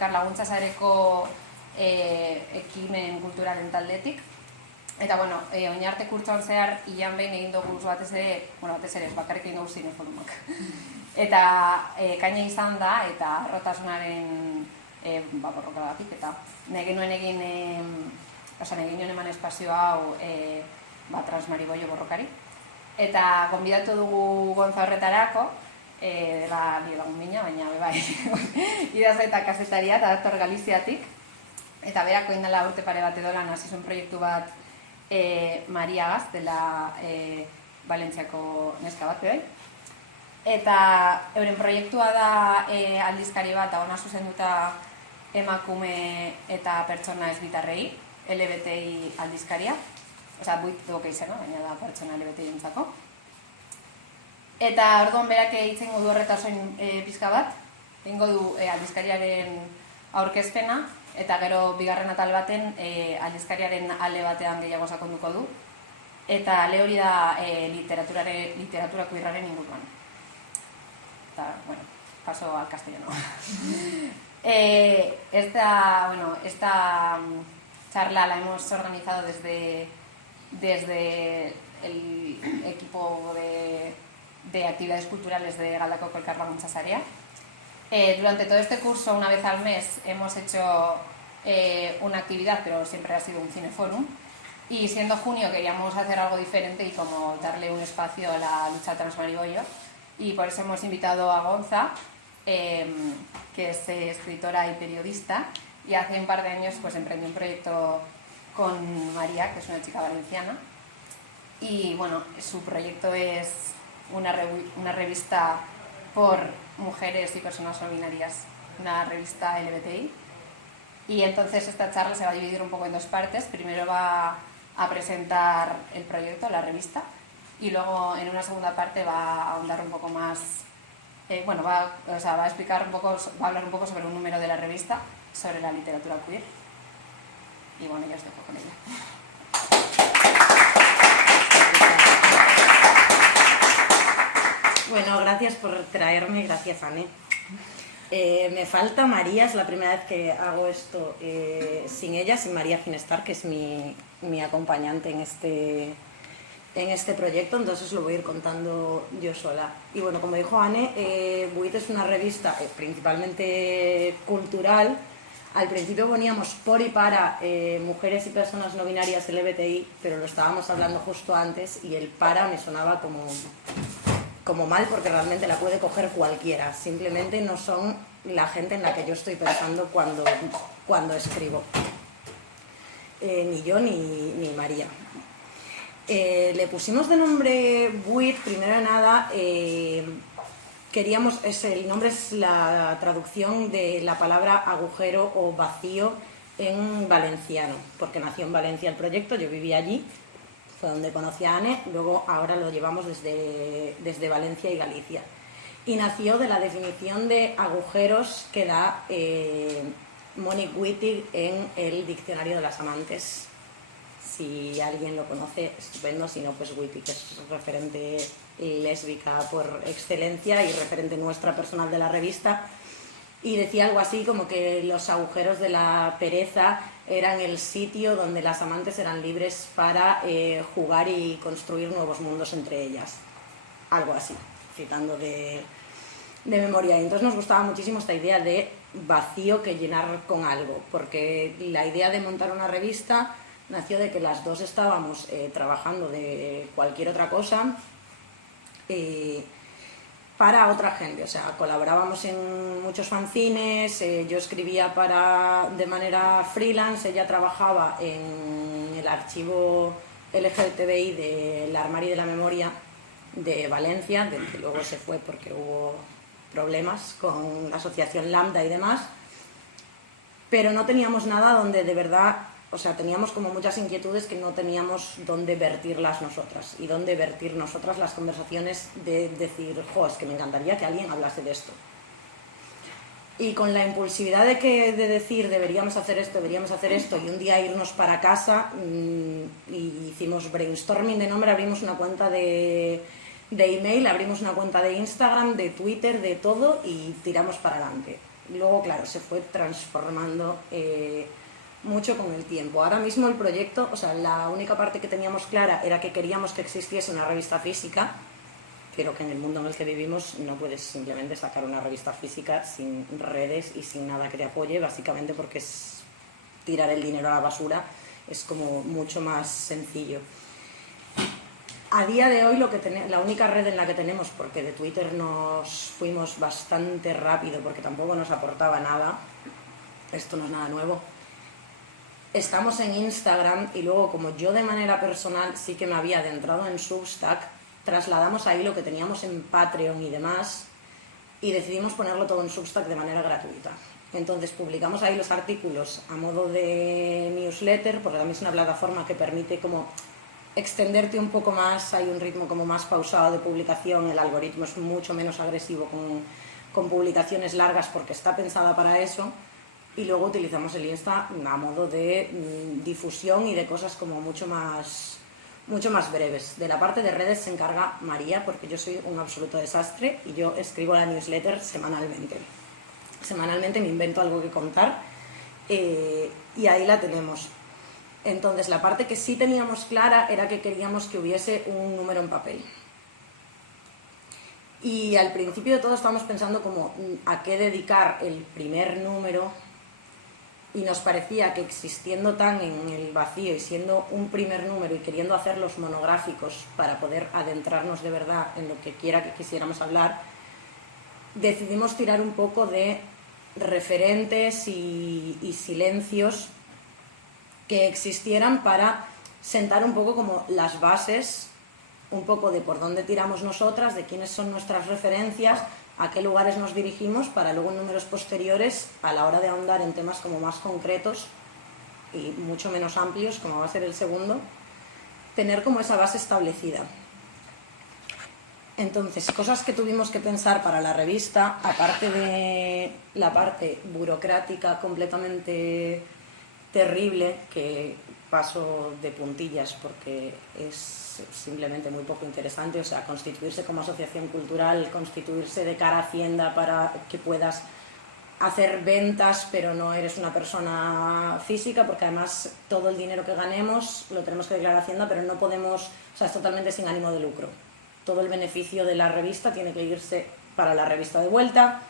Elkar Laguntza Sareko ekimen kulturalen taldetik. Eta, bueno, oinarte kurtsoan zehar, ilan behin egin dugu batez ere, bakarrik egin dugu zineforumak. Eta kaina izan da, eta rotasunaren borrokagatik, eta nahi genuen egin eman espazio hau Transmariboio borrokari. Eta gonbidatu dugu Gonza horretarako, dela nire lagun bina, baina bai, idazle eta kazetaria, eta dator Galiziatik. Eta berako indela urte pare bat edo lan hasi zuen proiektu bat Maria Gaz, dela Valentziako neska bat, bai. Eta euren proiektua da aldizkari bat, ona zuzenduta emakume eta pertsona ezbitarrei, LBTI aldizkaria. Osa, buit dugu izena, baina da pertsona LBTI entzako. Eta orduan berak egiten du horretasoin pizka bat, egingo du aldizkariaren aurkezpena, eta gero bigarren atal baten aldizkariaren ale batean gehiago sakonduko du. Eta ale hori da literatura queerraren inguruan. Eta, bueno, paso al castellano. Esta charla la hemos organizado desde el equipo de actividades culturales de Galdakoko Elkar Laguntza Sarea. Durante todo este curso, una vez al mes, hemos hecho una actividad, pero siempre ha sido un cineforum. Y siendo junio queríamos hacer algo diferente y como darle un espacio a la lucha Transmariboio. Y por eso hemos invitado a Gonza, que es escritora y periodista, y hace un par de años pues emprendió un proyecto con María, que es una chica valenciana. Y bueno, su proyecto es una revista por mujeres y personas no binarias, una revista LGBTI. Y entonces esta charla se va a dividir un poco en dos partes. Primero va a presentar el proyecto, la revista, y luego en una segunda parte va a ahondar un poco más, va a explicar un poco, va a hablar un poco sobre un número de la revista, sobre la literatura queer. Y bueno, ya os dejo con ella. Bueno, gracias por traerme, gracias Anne. Me falta María, es la primera vez que hago esto sin ella, sin María Ginestar, que es mi acompañante en este proyecto, entonces lo voy a ir contando yo sola. Y bueno, como dijo Anne, Buit es una revista principalmente cultural. Al principio poníamos por y para mujeres y personas no binarias LGBTI, pero lo estábamos hablando justo antes y el para me sonaba como mal, porque realmente la puede coger cualquiera, simplemente no son la gente en la que yo estoy pensando cuando escribo, ni yo ni María. Le pusimos de nombre Buit, primero de nada, el nombre es la traducción de la palabra agujero o vacío en valenciano, porque nació en Valencia el proyecto, yo vivía allí, fue donde conocí a Anne, luego ahora lo llevamos desde Valencia y Galicia. Y nació de la definición de agujeros que da Monique Wittig en el Diccionario de las Amantes. Si alguien lo conoce, estupendo, si no, pues Wittig es referente lésbica por excelencia y referente nuestra personal de la revista. Y decía algo así como que los agujeros de la pereza eran el sitio donde las amantes eran libres para jugar y construir nuevos mundos entre ellas. Algo así, citando de memoria. Y entonces nos gustaba muchísimo esta idea de vacío que llenar con algo, porque la idea de montar una revista nació de que las dos estábamos trabajando de cualquier otra cosa para otra gente, o sea, colaborábamos en muchos fanzines, yo escribía de manera freelance, ella trabajaba en el archivo LGTBI del Armario de la Memoria de Valencia, del que luego se fue porque hubo problemas con la asociación Lambda y demás, pero no teníamos nada donde de verdad, o sea, teníamos como muchas inquietudes que no teníamos dónde vertirlas nosotras y dónde vertir nosotras las conversaciones de decir, es que me encantaría que alguien hablase de esto. Y con la impulsividad de decir deberíamos hacer esto y un día irnos para casa y hicimos brainstorming de nombre, abrimos una cuenta de email, abrimos una cuenta de Instagram, de Twitter, de todo y tiramos para adelante. Luego, claro, se fue transformando mucho con el tiempo. Ahora mismo el proyecto, o sea, la única parte que teníamos clara era que queríamos que existiese una revista física, pero que en el mundo en el que vivimos no puedes simplemente sacar una revista física sin redes y sin nada que te apoye, básicamente porque es tirar el dinero a la basura, es como mucho más sencillo. A día de hoy la única red en la que tenemos, porque de Twitter nos fuimos bastante rápido porque tampoco nos aportaba nada, esto no es nada nuevo, estamos en Instagram y luego como yo de manera personal sí que me había adentrado en Substack, trasladamos ahí lo que teníamos en Patreon y demás y decidimos ponerlo todo en Substack de manera gratuita. Entonces publicamos ahí los artículos a modo de newsletter, porque también es una plataforma que permite como extenderte un poco más, hay un ritmo como más pausado de publicación, el algoritmo es mucho menos agresivo con publicaciones largas porque está pensada para eso. Y luego utilizamos el Insta a modo de difusión y de cosas como mucho más breves. De la parte de redes se encarga María, porque yo soy un absoluto desastre y yo escribo la newsletter semanalmente. Semanalmente me invento algo que contar y ahí la tenemos. Entonces la parte que sí teníamos clara era que queríamos que hubiese un número en papel. Y al principio de todo estábamos pensando como a qué dedicar el primer número y nos parecía que existiendo tan en el vacío y siendo un primer número y queriendo hacer los monográficos para poder adentrarnos de verdad en lo que quiera que quisiéramos hablar, decidimos tirar un poco de referentes y silencios que existieran para sentar un poco como las bases, un poco de por dónde tiramos nosotras, de quiénes son nuestras referencias, a qué lugares nos dirigimos, para luego en números posteriores, a la hora de ahondar en temas como más concretos y mucho menos amplios, como va a ser el segundo, tener como esa base establecida. Entonces, cosas que tuvimos que pensar para la revista, aparte de la parte burocrática completamente terrible, que paso de puntillas porque es simplemente muy poco interesante, o sea, constituirse como asociación cultural, constituirse de cara a Hacienda para que puedas hacer ventas, pero no eres una persona física, porque además todo el dinero que ganemos lo tenemos que declarar a Hacienda, pero no podemos, o sea, es totalmente sin ánimo de lucro. Todo el beneficio de la revista tiene que irse para la revista de vuelta.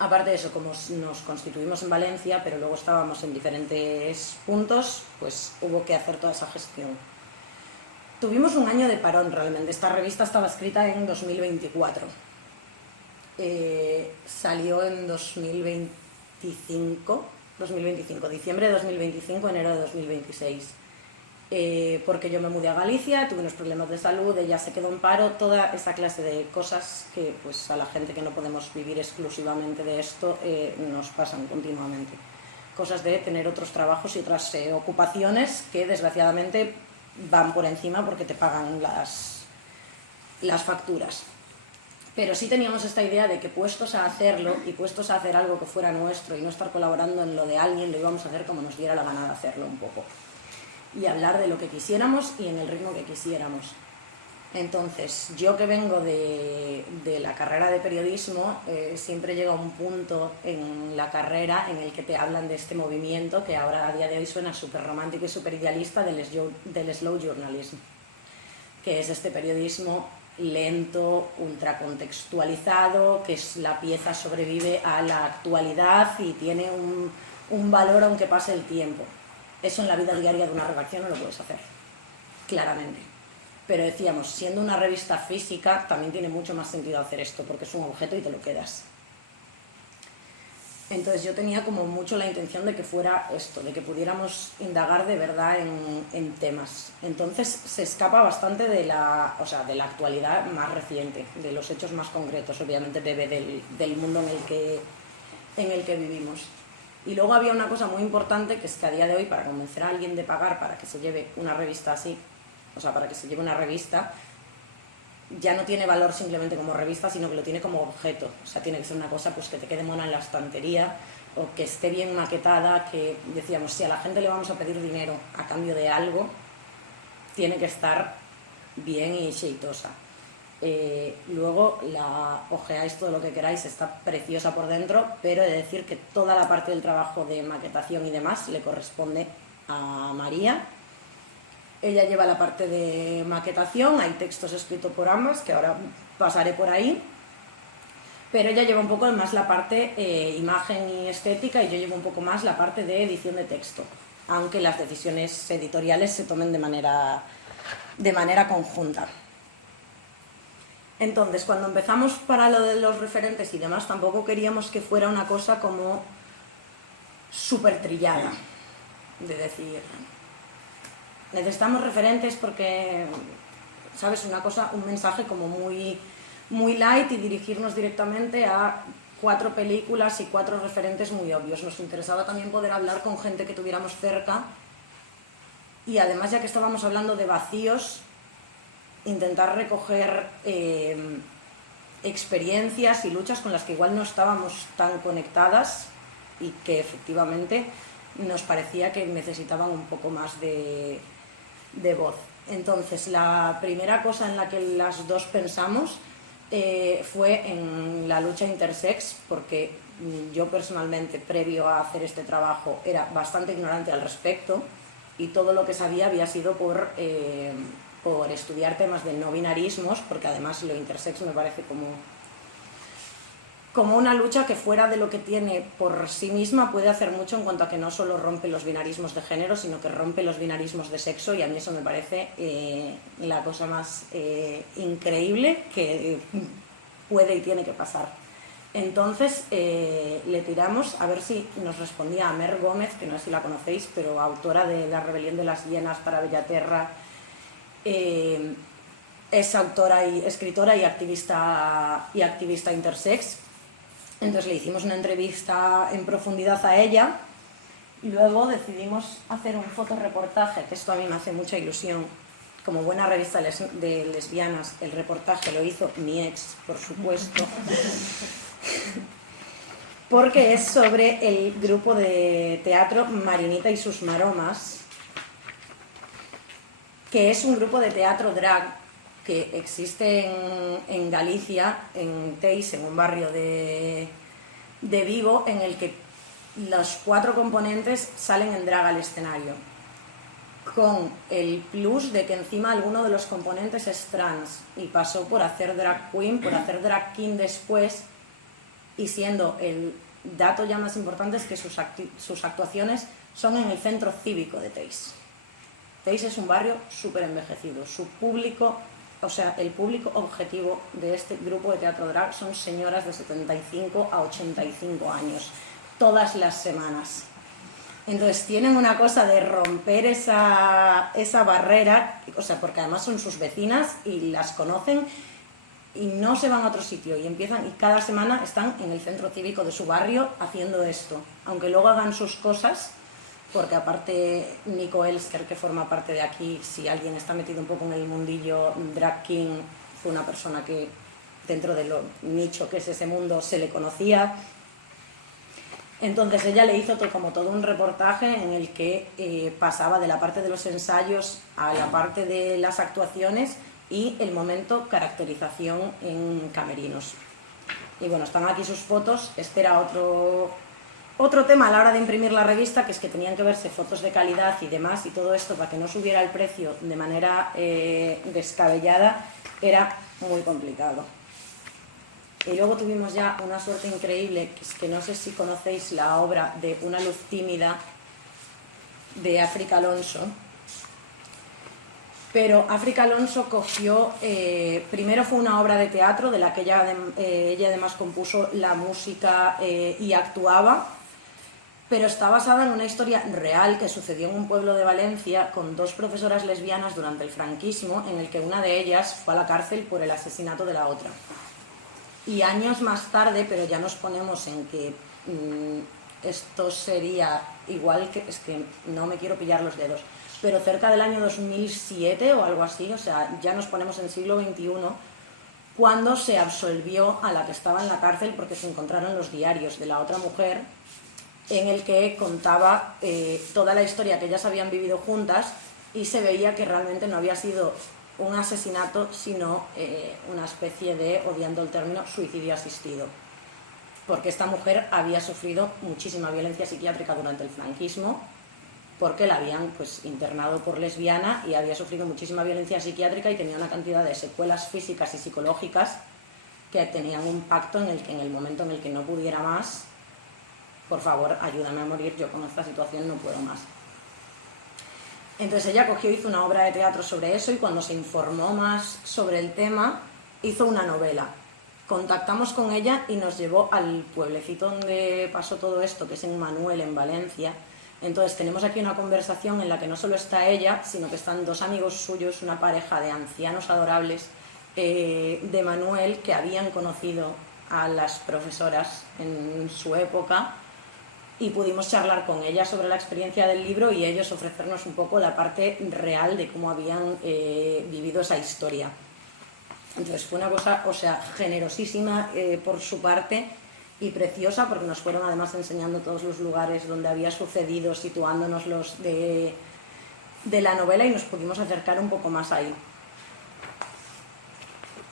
Aparte de eso, como nos constituimos en Valencia, pero luego estábamos en diferentes puntos, pues hubo que hacer toda esa gestión. Tuvimos un año de parón realmente. Esta revista estaba escrita en 2024. Salió en 2025, diciembre de 2025, enero de 2026. Porque yo me mudé a Galicia, tuve unos problemas de salud, ella se quedó en paro, toda esa clase de cosas que pues a la gente que no podemos vivir exclusivamente de esto nos pasan continuamente. Cosas de tener otros trabajos y otras ocupaciones que desgraciadamente van por encima porque te pagan las facturas. Pero sí teníamos esta idea de que puestos a hacerlo y puestos a hacer algo que fuera nuestro y no estar colaborando en lo de alguien, lo íbamos a hacer como nos diera la gana de hacerlo un poco. Y hablar de lo que quisiéramos y en el ritmo que quisiéramos. Entonces, yo que vengo de la carrera de periodismo, siempre llega un punto en la carrera en el que te hablan de este movimiento que ahora a día de hoy suena súper romántico y súper idealista del slow journalism, que es este periodismo lento, ultracontextualizado, que es la pieza sobrevive a la actualidad y tiene un valor aunque pase el tiempo. Eso en la vida diaria de una redacción no lo puedes hacer, claramente. Pero decíamos, siendo una revista física, también tiene mucho más sentido hacer esto, porque es un objeto y te lo quedas. Entonces yo tenía como mucho la intención de que fuera esto, de que pudiéramos indagar de verdad en temas. Entonces se escapa bastante de la actualidad más reciente, de los hechos más concretos, obviamente bebe del mundo en el que vivimos. Y luego había una cosa muy importante, que es que a día de hoy, para convencer a alguien de pagar para que se lleve una revista así, o sea, para que se lleve una revista, ya no tiene valor simplemente como revista, sino que lo tiene como objeto. O sea, tiene que ser una cosa pues que te quede mona en la estantería o que esté bien maquetada, que decíamos, si a la gente le vamos a pedir dinero a cambio de algo, tiene que estar bien y xeitosa. Luego la ojeáis todo lo que queráis, está preciosa por dentro, pero he de decir que toda la parte del trabajo de maquetación y demás le corresponde a María. Ella lleva la parte de maquetación, hay textos escritos por ambas, que ahora pasaré por ahí, pero ella lleva un poco más la parte imagen y estética, y yo llevo un poco más la parte de edición de texto, aunque las decisiones editoriales se tomen de manera conjunta. Entonces, cuando empezamos para lo de los referentes y demás, tampoco queríamos que fuera una cosa como súper trillada, de decir, necesitamos referentes porque, ¿sabes? Un mensaje como muy, muy light, y dirigirnos directamente a 4 películas y 4 referentes muy obvios. Nos interesaba también poder hablar con gente que tuviéramos cerca, y además, ya que estábamos hablando de vacíos, intentar recoger experiencias y luchas con las que igual no estábamos tan conectadas y que efectivamente nos parecía que necesitaban un poco más de voz. Entonces, la primera cosa en la que las dos pensamos fue en la lucha intersex, porque yo personalmente, previo a hacer este trabajo, era bastante ignorante al respecto, y todo lo que sabía había sido por estudiar temas de no binarismos, porque además lo intersex me parece como una lucha que, fuera de lo que tiene por sí misma, puede hacer mucho en cuanto a que no solo rompe los binarismos de género, sino que rompe los binarismos de sexo, y a mí eso me parece la cosa más increíble que puede y tiene que pasar. Entonces le tiramos a ver si nos respondía Amer Gómez, que no sé si la conocéis, pero autora de La rebelión de las hienas para Bellaterra. Es autora y escritora y activista intersex. Entonces le hicimos una entrevista en profundidad a ella, y luego decidimos hacer un fotoreportaje, que esto a mí me hace mucha ilusión. Como buena revista de lesbianas, el reportaje lo hizo mi ex, por supuesto, porque es sobre el grupo de teatro Marinita y sus maromas, que es un grupo de teatro drag que existe en Galicia, en Teis, en un barrio de Vigo, en el que los 4 componentes salen en drag al escenario, con el plus de que encima alguno de los componentes es trans y pasó por hacer drag queen, por hacer drag king después, y siendo el dato ya más importante es que sus actuaciones son en el centro cívico de Teis. Teis es un barrio súper envejecido. Su público, o sea, el público objetivo de este grupo de teatro drag son señoras de 75 a 85 años, todas las semanas. Entonces tienen una cosa de romper esa barrera, o sea, porque además son sus vecinas y las conocen y no se van a otro sitio, y cada semana están en el centro cívico de su barrio haciendo esto, aunque luego hagan sus cosas. Porque aparte Nico Elsker, que forma parte de aquí, si alguien está metido un poco en el mundillo drag king, fue una persona que dentro de lo nicho que es ese mundo se le conocía. Entonces ella le hizo como todo un reportaje en el que pasaba de la parte de los ensayos a la parte de las actuaciones y el momento caracterización en camerinos. Y bueno, están aquí sus fotos. Este era otro tema a la hora de imprimir la revista, que es que tenían que verse fotos de calidad y demás, y todo esto para que no subiera el precio de manera descabellada era muy complicado. Y luego tuvimos ya una suerte increíble, que es que no sé si conocéis la obra de Una luz tímida de África Alonso, pero África Alonso cogió, primero fue una obra de teatro de la que ella además compuso la música y actuaba, pero está basada en una historia real que sucedió en un pueblo de Valencia con 2 profesoras lesbianas durante el franquismo, en el que una de ellas fue a la cárcel por el asesinato de la otra. Y años más tarde, pero ya nos ponemos en que esto sería igual, que es que no me quiero pillar los dedos, pero cerca del año 2007 o algo así, o sea, ya nos ponemos en siglo XXI, cuando se absolvió a la que estaba en la cárcel porque se encontraron los diarios de la otra mujer, en el que contaba toda la historia que ellas habían vivido juntas, y se veía que realmente no había sido un asesinato, sino una especie de, odiando el término, suicidio asistido. Porque esta mujer había sufrido muchísima violencia psiquiátrica durante el franquismo, porque la habían pues internado por lesbiana y había sufrido muchísima violencia psiquiátrica y tenía una cantidad de secuelas físicas y psicológicas que tenían un pacto en el que en el momento en el que no pudiera más, por favor, ayúdame a morir, yo con esta situación no puedo más. Entonces ella cogió, hizo una obra de teatro sobre eso y cuando se informó más sobre el tema, hizo una novela. Contactamos con ella y nos llevó al pueblecito donde pasó todo esto, que es en Manuel, en Valencia. Entonces tenemos aquí una conversación en la que no solo está ella, sino que están dos amigos suyos, una pareja de ancianos adorables de Manuel, que habían conocido a las profesoras en su época, y pudimos charlar con ella sobre la experiencia del libro y ellos ofrecernos un poco la parte real de cómo habían vivido esa historia. Entonces fue una cosa, o sea, generosísima por su parte y preciosa, porque nos fueron además enseñando todos los lugares donde había sucedido, situándonos los de la novela y nos pudimos acercar un poco más ahí.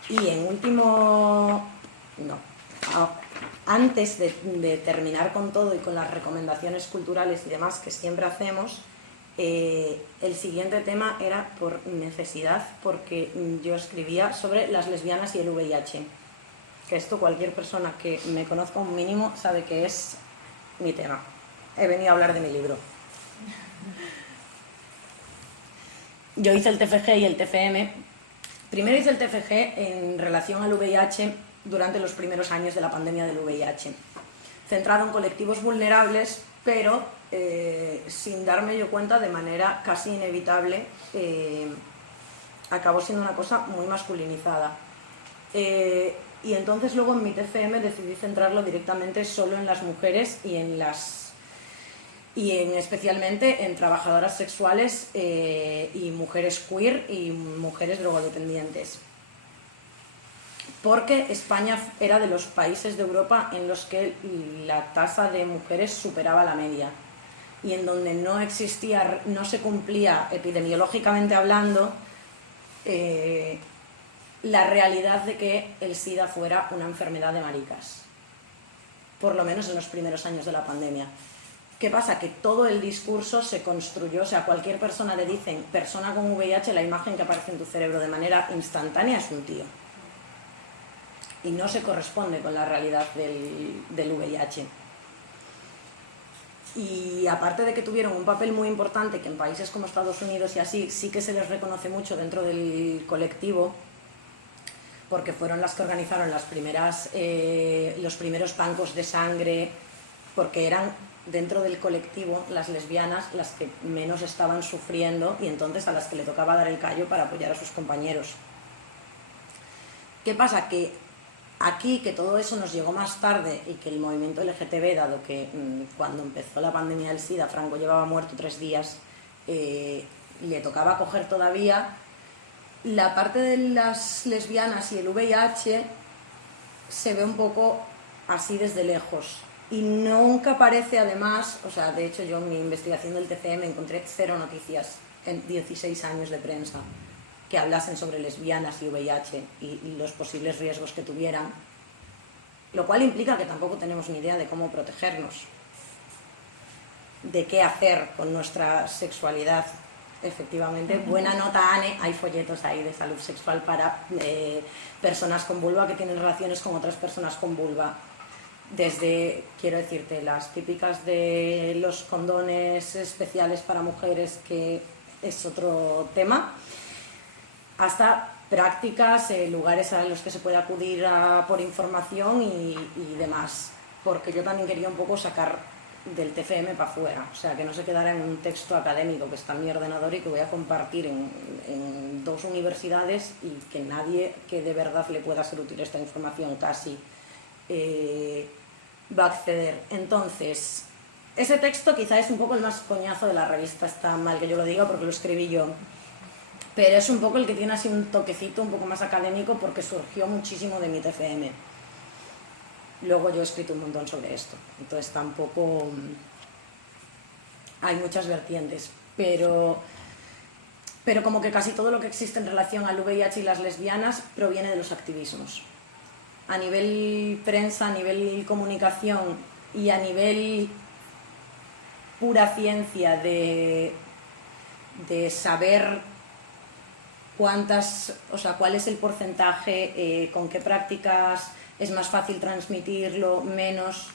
Y en último, antes de terminar con todo y con las recomendaciones culturales y demás que siempre hacemos, el siguiente tema era por necesidad, porque yo escribía sobre las lesbianas y el VIH, que esto cualquier persona que me conozca un mínimo sabe que es mi tema. He venido a hablar de mi libro. Yo hice el TFG y el TFM. Primero hice el TFG en relación al VIH durante los primeros años de la pandemia del VIH, centrado en colectivos vulnerables, pero sin darme yo cuenta, de manera casi inevitable, acabó siendo una cosa muy masculinizada. Y entonces luego en mi TFM decidí centrarlo directamente solo en las mujeres y especialmente en trabajadoras sexuales y mujeres queer y mujeres drogodependientes. Porque España era de los países de Europa en los que la tasa de mujeres superaba la media y en donde no existía, no se cumplía epidemiológicamente hablando la realidad de que el SIDA fuera una enfermedad de maricas, por lo menos en los primeros años de la pandemia. ¿Qué pasa? Que todo el discurso se construyó, o sea, cualquier persona le dicen persona con VIH, la imagen que aparece en tu cerebro de manera instantánea es un tío. Y no se corresponde con la realidad del VIH. Y aparte de que tuvieron un papel muy importante, que en países como Estados Unidos y así, sí que se les reconoce mucho dentro del colectivo, porque fueron las que organizaron los primeros bancos de sangre, porque eran dentro del colectivo las lesbianas las que menos estaban sufriendo y entonces a las que le tocaba dar el callo para apoyar a sus compañeros. ¿Qué pasa? Que aquí, que todo eso nos llegó más tarde y que el movimiento LGTB, dado que cuando empezó la pandemia del SIDA, Franco llevaba muerto 3 días, le tocaba coger todavía, la parte de las lesbianas y el VIH se ve un poco así desde lejos. Y nunca aparece además, o sea, de hecho yo en mi investigación del TCM encontré 0 noticias en 16 años de prensa que hablasen sobre lesbianas y VIH y los posibles riesgos que tuvieran, lo cual implica que tampoco tenemos ni idea de cómo protegernos, de qué hacer con nuestra sexualidad. Efectivamente, buena nota, Anne, hay folletos ahí de salud sexual para personas con vulva que tienen relaciones con otras personas con vulva. Desde, quiero decirte, las típicas de los condones especiales para mujeres, que es otro tema, hasta prácticas, lugares a los que se puede acudir por información y demás. Porque yo también quería un poco sacar del TFM para afuera, o sea, que no se quedara en un texto académico que está en mi ordenador y que voy a compartir en 2 universidades y que nadie que de verdad le pueda ser útil esta información casi va a acceder. Entonces, ese texto quizá es un poco el más coñazo de la revista, está mal que yo lo diga porque lo escribí yo, pero es un poco el que tiene así un toquecito un poco más académico porque surgió muchísimo de mi TFM. Luego yo he escrito un montón sobre esto, entonces tampoco hay muchas vertientes, pero pero como que casi todo lo que existe en relación al VIH y las lesbianas proviene de los activismos. A nivel prensa, a nivel comunicación y a nivel pura ciencia de saber cuál es el porcentaje, con qué prácticas es más fácil transmitirlo, menos.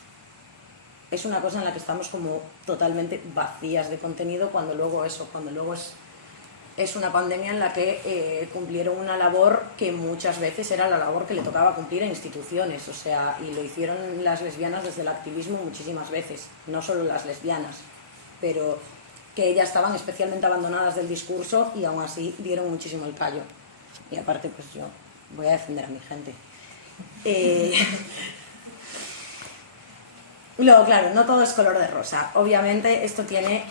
Es una cosa en la que estamos como totalmente vacías de contenido cuando luego es una pandemia en la que cumplieron una labor que muchas veces era la labor que le tocaba cumplir a instituciones, o sea, y lo hicieron las lesbianas desde el activismo muchísimas veces, no solo las lesbianas, pero que ellas estaban especialmente abandonadas del discurso y aún así dieron muchísimo el callo. Y aparte, pues yo voy a defender a mi gente. Luego, claro, no todo es color de rosa. Obviamente esto tiene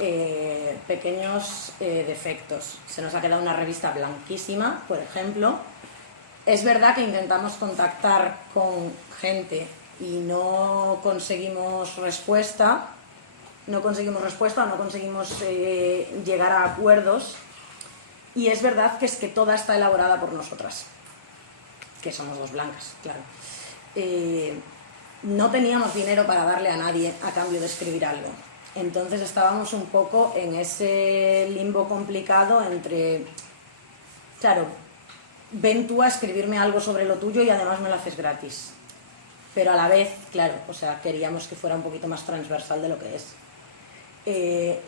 pequeños defectos. Se nos ha quedado una revista blanquísima, por ejemplo. Es verdad que intentamos contactar con gente y no conseguimos respuesta o no conseguimos llegar a acuerdos. Y es verdad que es que toda está elaborada por nosotras, que somos dos blancas, claro. No teníamos dinero para darle a nadie a cambio de escribir algo. Entonces estábamos un poco en ese limbo complicado entre, claro, ven tú a escribirme algo sobre lo tuyo y además me lo haces gratis. Pero a la vez, claro, o sea, queríamos que fuera un poquito más transversal de lo que es.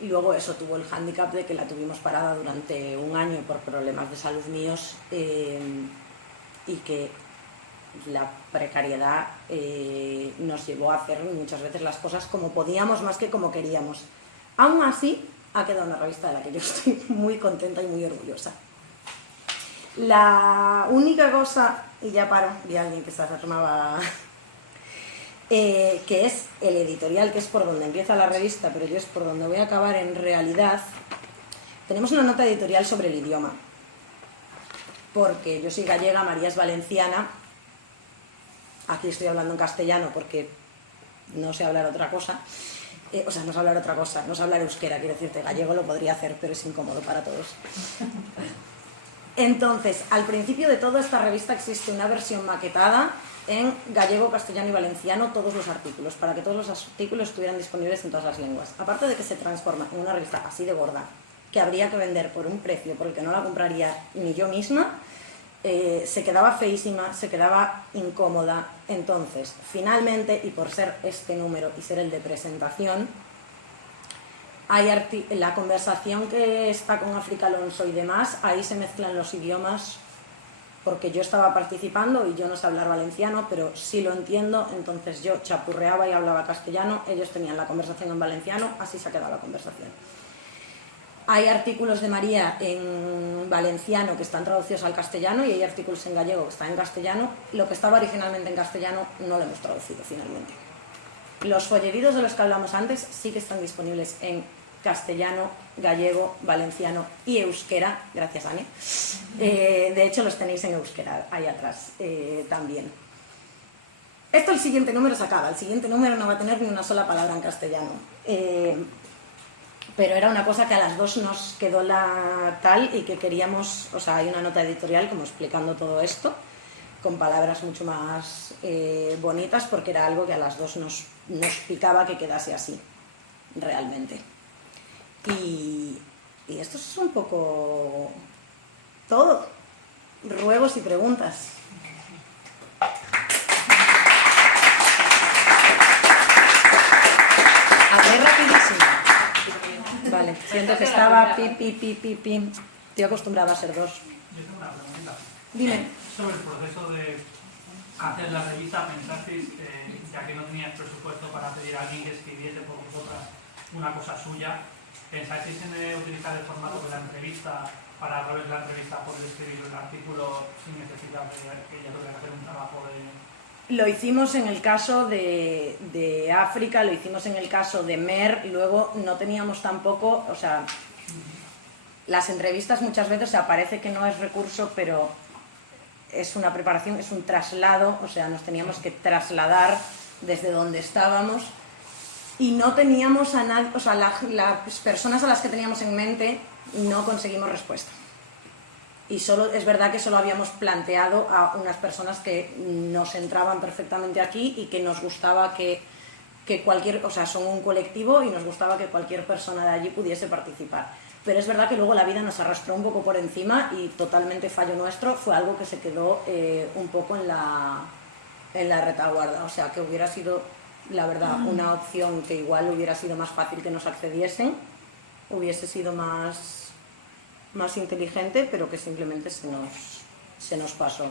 Luego eso tuvo el hándicap de que la tuvimos parada durante un año por problemas de salud míos y que la precariedad nos llevó a hacer muchas veces las cosas como podíamos más que como queríamos. Aún así, ha quedado una revista de la que yo estoy muy contenta y muy orgullosa. La única cosa, y ya paro, vi a alguien que se armaba, que es el editorial, que es por donde empieza la revista, pero yo es por donde voy a acabar en realidad. Tenemos una nota editorial sobre el idioma, porque yo soy gallega, María es valenciana. Aquí estoy hablando en castellano porque no sé hablar otra cosa. No sé hablar euskera, quiero decirte, gallego lo podría hacer, pero es incómodo para todos. Entonces, al principio de toda esta revista existe una versión maquetada en gallego, castellano y valenciano, todos los artículos, para que todos los artículos estuvieran disponibles en todas las lenguas. Aparte de que se transforma en una revista así de gorda, que habría que vender por un precio por el que no la compraría ni yo misma, se quedaba feísima, se quedaba incómoda. Entonces, finalmente, y por ser este número y ser el de presentación, hay la conversación que está con África Alonso y demás, ahí se mezclan los idiomas, porque yo estaba participando y yo no sé hablar valenciano, pero sí lo entiendo, entonces yo chapurreaba y hablaba castellano, ellos tenían la conversación en valenciano, así se ha quedado la conversación. Hay artículos de María en valenciano que están traducidos al castellano y hay artículos en gallego que están en castellano. Lo que estaba originalmente en castellano no lo hemos traducido finalmente. Los folleridos de los que hablamos antes sí que están disponibles en castellano, gallego, valenciano y euskera, gracias Ani. De hecho los tenéis en euskera, ahí atrás también. El siguiente número se acaba, el siguiente número no va a tener ni una sola palabra en castellano. Pero era una cosa que a las dos nos quedó la tal y que queríamos, o sea, hay una nota editorial como explicando todo esto, con palabras mucho más bonitas, porque era algo que a las dos nos picaba que quedase así, realmente. Y esto es un poco todo. Ruegos y preguntas. Hablé rapidísimo. Vale, siento que estaba pi. Estoy acostumbrada a ser dos. Yo tengo una pregunta. Dime. Sobre el proceso de hacer la revista, ¿pensasteis, ya que no teníais presupuesto para pedir a alguien que escribiese por vosotras una cosa suya, pensasteis en utilizar el formato de la entrevista para a través de la entrevista poder escribir el artículo sin necesidad de que ella tuviera que hacer un trabajo de...? Lo hicimos en el caso de África, lo hicimos en el caso de Mer, luego no teníamos tampoco, o sea, las entrevistas muchas veces, o sea, parece que no es recurso, pero es una preparación, es un traslado, o sea, nos teníamos que trasladar desde donde estábamos y no teníamos a nadie, o sea, las personas a las que teníamos en mente no conseguimos respuesta. Y es verdad que solo habíamos planteado a unas personas que nos entraban perfectamente aquí y que nos gustaba que cualquier, o sea, son un colectivo y nos gustaba que cualquier persona de allí pudiese participar. Pero es verdad que luego la vida nos arrastró un poco por encima y totalmente fallo nuestro, fue algo que se quedó un poco en la retaguarda. O sea, que hubiera sido, la verdad, una opción que igual hubiera sido más fácil que nos accediesen, hubiese sido más inteligente, pero que simplemente se nos pasó.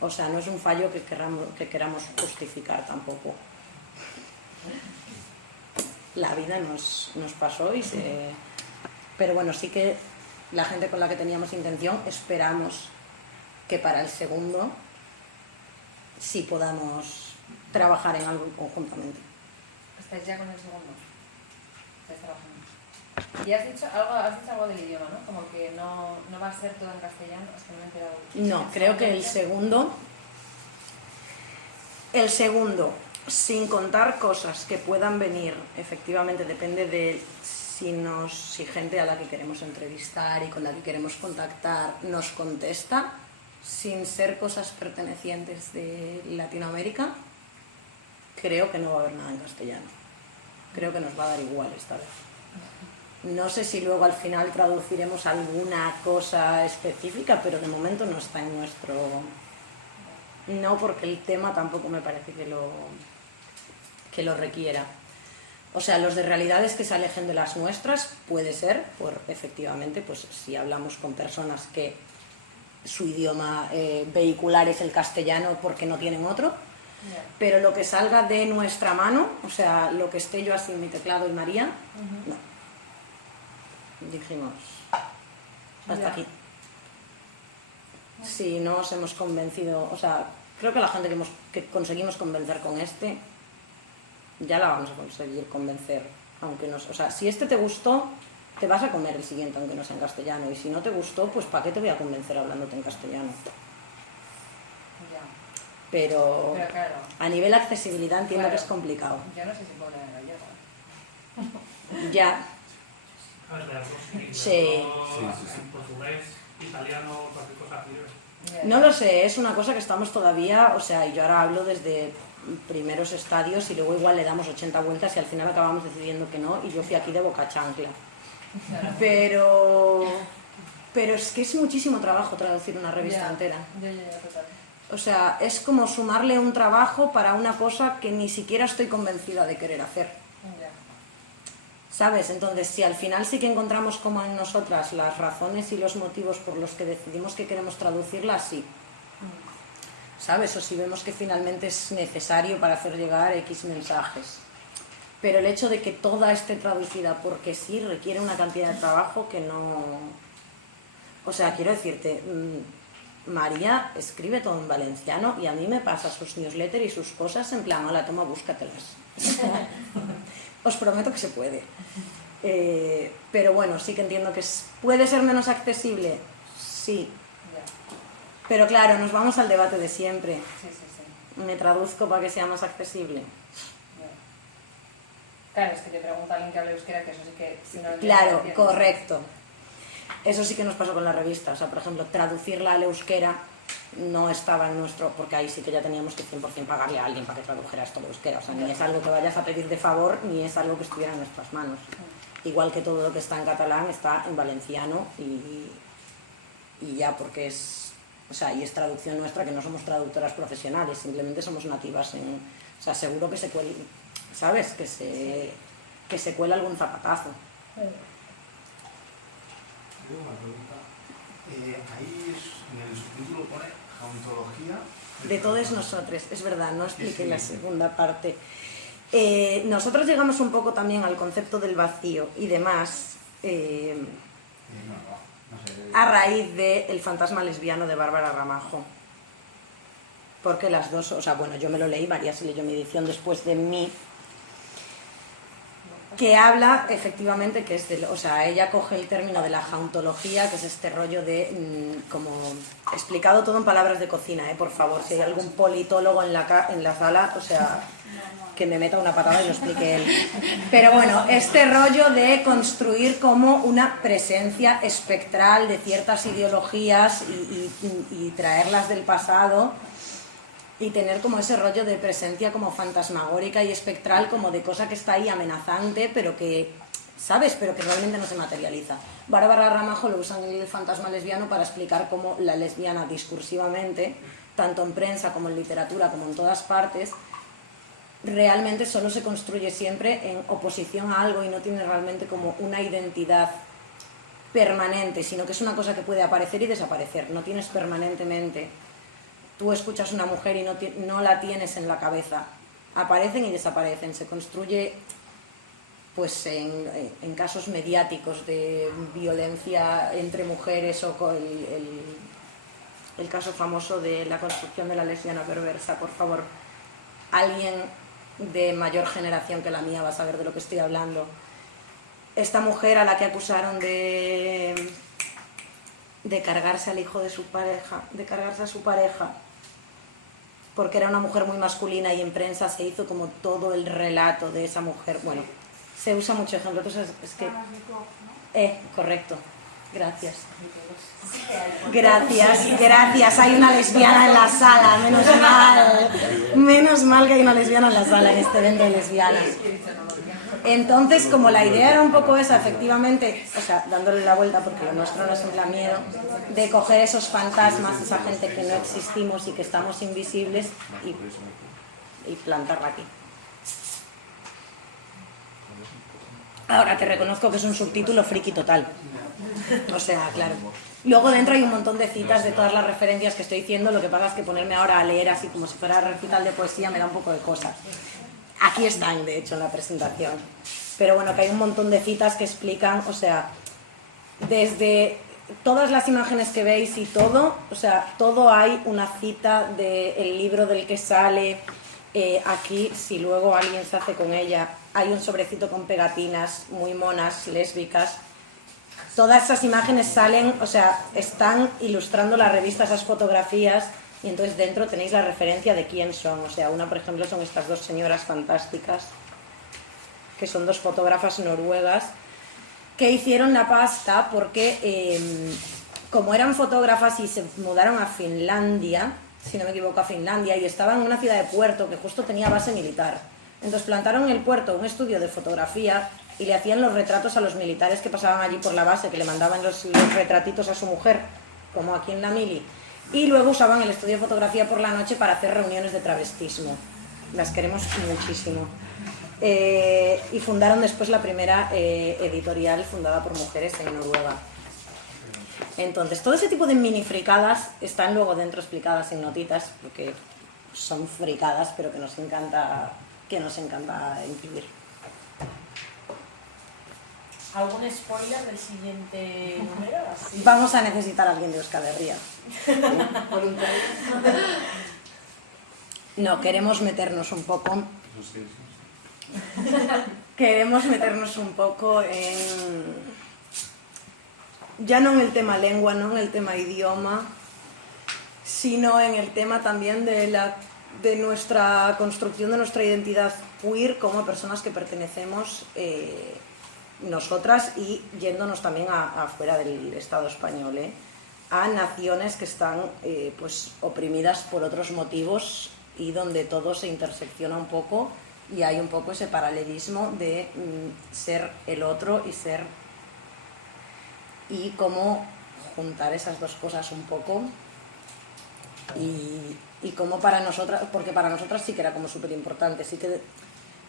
O sea, no es un fallo que queramos justificar tampoco. La vida nos pasó y pero bueno, sí que la gente con la que teníamos intención, esperamos que para el segundo sí podamos trabajar en algo conjuntamente. ¿Estáis ya con el segundo? ¿Estáis trabajando? Y has dicho algo del idioma, ¿no? Como que no va a ser todo en castellano, es que no me he enterado. No, creo que el segundo, sin contar cosas que puedan venir, efectivamente depende de si gente a la que queremos entrevistar y con la que queremos contactar nos contesta, sin ser cosas pertenecientes de Latinoamérica, creo que no va a haber nada en castellano. Creo que nos va a dar igual esta vez. No sé si luego al final traduciremos alguna cosa específica, pero de momento no está en nuestro... No, porque el tema tampoco me parece que lo requiera. O sea, los de realidades que se alejen de las nuestras puede ser, efectivamente, pues si hablamos con personas que su idioma vehicular es el castellano porque no tienen otro, pero lo que salga de nuestra mano, o sea, lo que esté yo así en mi teclado y María, no. Dijimos, hasta aquí. Si no os hemos convencido, o sea, creo que la gente que conseguimos convencer con este, ya la vamos a conseguir convencer, aunque no, o sea, si este te gustó, te vas a comer el siguiente aunque no sea en castellano, y si no te gustó, pues ¿para qué te voy a convencer hablándote en castellano? Pero claro, a nivel accesibilidad entiendo que es complicado. Yo no sé si puedo leer en gallego. Ya. A ver, leerlo, Sí. En portugués, italiano, cualquier cosa sirve. No lo sé, es una cosa que estamos todavía, o sea, y yo ahora hablo desde primeros estadios y luego igual le damos 80 vueltas y al final acabamos decidiendo que no, y yo fui aquí de boca chancla. Pero es que es muchísimo trabajo traducir una revista entera. Total. O sea, es como sumarle un trabajo para una cosa que ni siquiera estoy convencida de querer hacer. ¿Sabes? Entonces, si al final sí que encontramos como en nosotras las razones y los motivos por los que decidimos que queremos traducirla, sí. ¿Sabes? O si vemos que finalmente es necesario para hacer llegar X mensajes. Pero el hecho de que toda esté traducida porque sí requiere una cantidad de trabajo que no... O sea, quiero decirte, María escribe todo en valenciano y a mí me pasa sus newsletters y sus cosas en plan, hola, toma, búscatelas. Os prometo que se puede. Pero bueno, sí que entiendo que puede ser menos accesible, sí. Pero claro, nos vamos al debate de siempre. Sí. ¿Me traduzco para que sea más accesible? Claro, es que te pregunta alguien que hable euskera, que eso sí que... Si no claro, correcto. Eso sí que nos pasó con la revista. O sea, por ejemplo, traducirla al euskera no estaba en nuestro... Porque ahí sí que ya teníamos que 100% pagarle a alguien para que tradujera esto al euskera. O sea, ni es algo que vayas a pedir de favor, ni es algo que estuviera en nuestras manos. Igual que todo lo que está en catalán está en valenciano y ya, porque es... O sea, y es traducción nuestra, que no somos traductoras profesionales, simplemente somos nativas en... O sea, seguro que se cuela, ¿sabes? Que se cuela algún zapatazo. Tengo una pregunta. Ahí en el subtítulo pone jauntología... De todos nosotros, es verdad, no expliqué la segunda parte. Nosotros llegamos un poco también al concepto del vacío y demás... a raíz de El fantasma lesbiano de Bárbara Ramajo. Porque las dos, o sea, bueno, yo me lo leí, María se leyó mi edición después de mí. que habla efectivamente que es o sea, ella coge el término de la jauntología, que es este rollo de como explicado todo en palabras de cocina, por favor, si hay algún politólogo en la sala, o sea, que me meta una patada y lo explique él. Pero bueno, este rollo de construir como una presencia espectral de ciertas ideologías y traerlas del pasado y tener como ese rollo de presencia como fantasmagórica y espectral, como de cosa que está ahí amenazante, pero que, ¿sabes? Pero que realmente no se materializa. Bárbara Ramajo lo usa en el fantasma lesbiano para explicar cómo la lesbiana discursivamente, tanto en prensa como en literatura, como en todas partes, realmente solo se construye siempre en oposición a algo y no tiene realmente como una identidad permanente, sino que es una cosa que puede aparecer y desaparecer, no tienes permanentemente. Tú escuchas una mujer y no la tienes en la cabeza, aparecen y desaparecen, se construye pues en casos mediáticos de violencia entre mujeres o con el caso famoso de la construcción de la lesbiana perversa. Por favor, alguien de mayor generación que la mía va a saber de lo que estoy hablando. Esta mujer a la que acusaron de cargarse al hijo de su pareja, de cargarse a su pareja, porque era una mujer muy masculina y en prensa se hizo como todo el relato de esa mujer. Bueno, se usa mucho ejemplo, entonces es que... correcto, gracias. Gracias, hay una lesbiana en la sala, menos mal que hay una lesbiana en la sala en este evento de lesbianas. Entonces, como la idea era un poco esa, efectivamente, o sea, dándole la vuelta, porque lo nuestro no es en plan miedo, de coger esos fantasmas, esa gente que no existimos y que estamos invisibles y plantarla aquí. Ahora, te reconozco que es un subtítulo friki total. O sea, claro. Luego dentro hay un montón de citas de todas las referencias que estoy diciendo, lo que pasa es que ponerme ahora a leer así como si fuera recital de poesía me da un poco de cosas. Aquí están, de hecho, en la presentación. Pero bueno, que hay un montón de citas que explican, o sea, desde todas las imágenes que veis y todo, o sea, todo hay una cita del libro del que sale. Aquí, si luego alguien se hace con ella, hay un sobrecito con pegatinas muy monas, lésbicas. Todas esas imágenes salen, o sea, están ilustrando la revista, esas fotografías, y entonces dentro tenéis la referencia de quién son. O sea, una, por ejemplo, son estas dos señoras fantásticas, que son dos fotógrafas noruegas, que hicieron la pasta porque, como eran fotógrafas y se mudaron a Finlandia, si no me equivoco, a Finlandia, y estaban en una ciudad de puerto que justo tenía base militar. Entonces plantaron en el puerto un estudio de fotografía y le hacían los retratos a los militares que pasaban allí por la base, que le mandaban los retratitos a su mujer, como aquí en la mili. Y luego usaban el estudio de fotografía por la noche para hacer reuniones de travestismo. Las queremos muchísimo. Y fundaron después la primera editorial fundada por mujeres en Noruega. Entonces, todo ese tipo de mini fricadas están luego dentro explicadas en notitas, porque son fricadas, pero que nos encanta incluir. ¿Algún spoiler del siguiente número? Así. Vamos a necesitar a alguien de Euskal Herria. No, queremos meternos un poco... Queremos meternos un poco en... Ya no en el tema lengua, no en el tema idioma, sino en el tema también de nuestra construcción de nuestra identidad queer como personas que pertenecemos nosotras y yéndonos también afuera del Estado español, a naciones que están pues oprimidas por otros motivos y donde todo se intersecciona un poco y hay un poco ese paralelismo de ser el otro y cómo juntar esas dos cosas un poco y cómo para nosotras, porque para nosotras sí que era como súper importante, sí que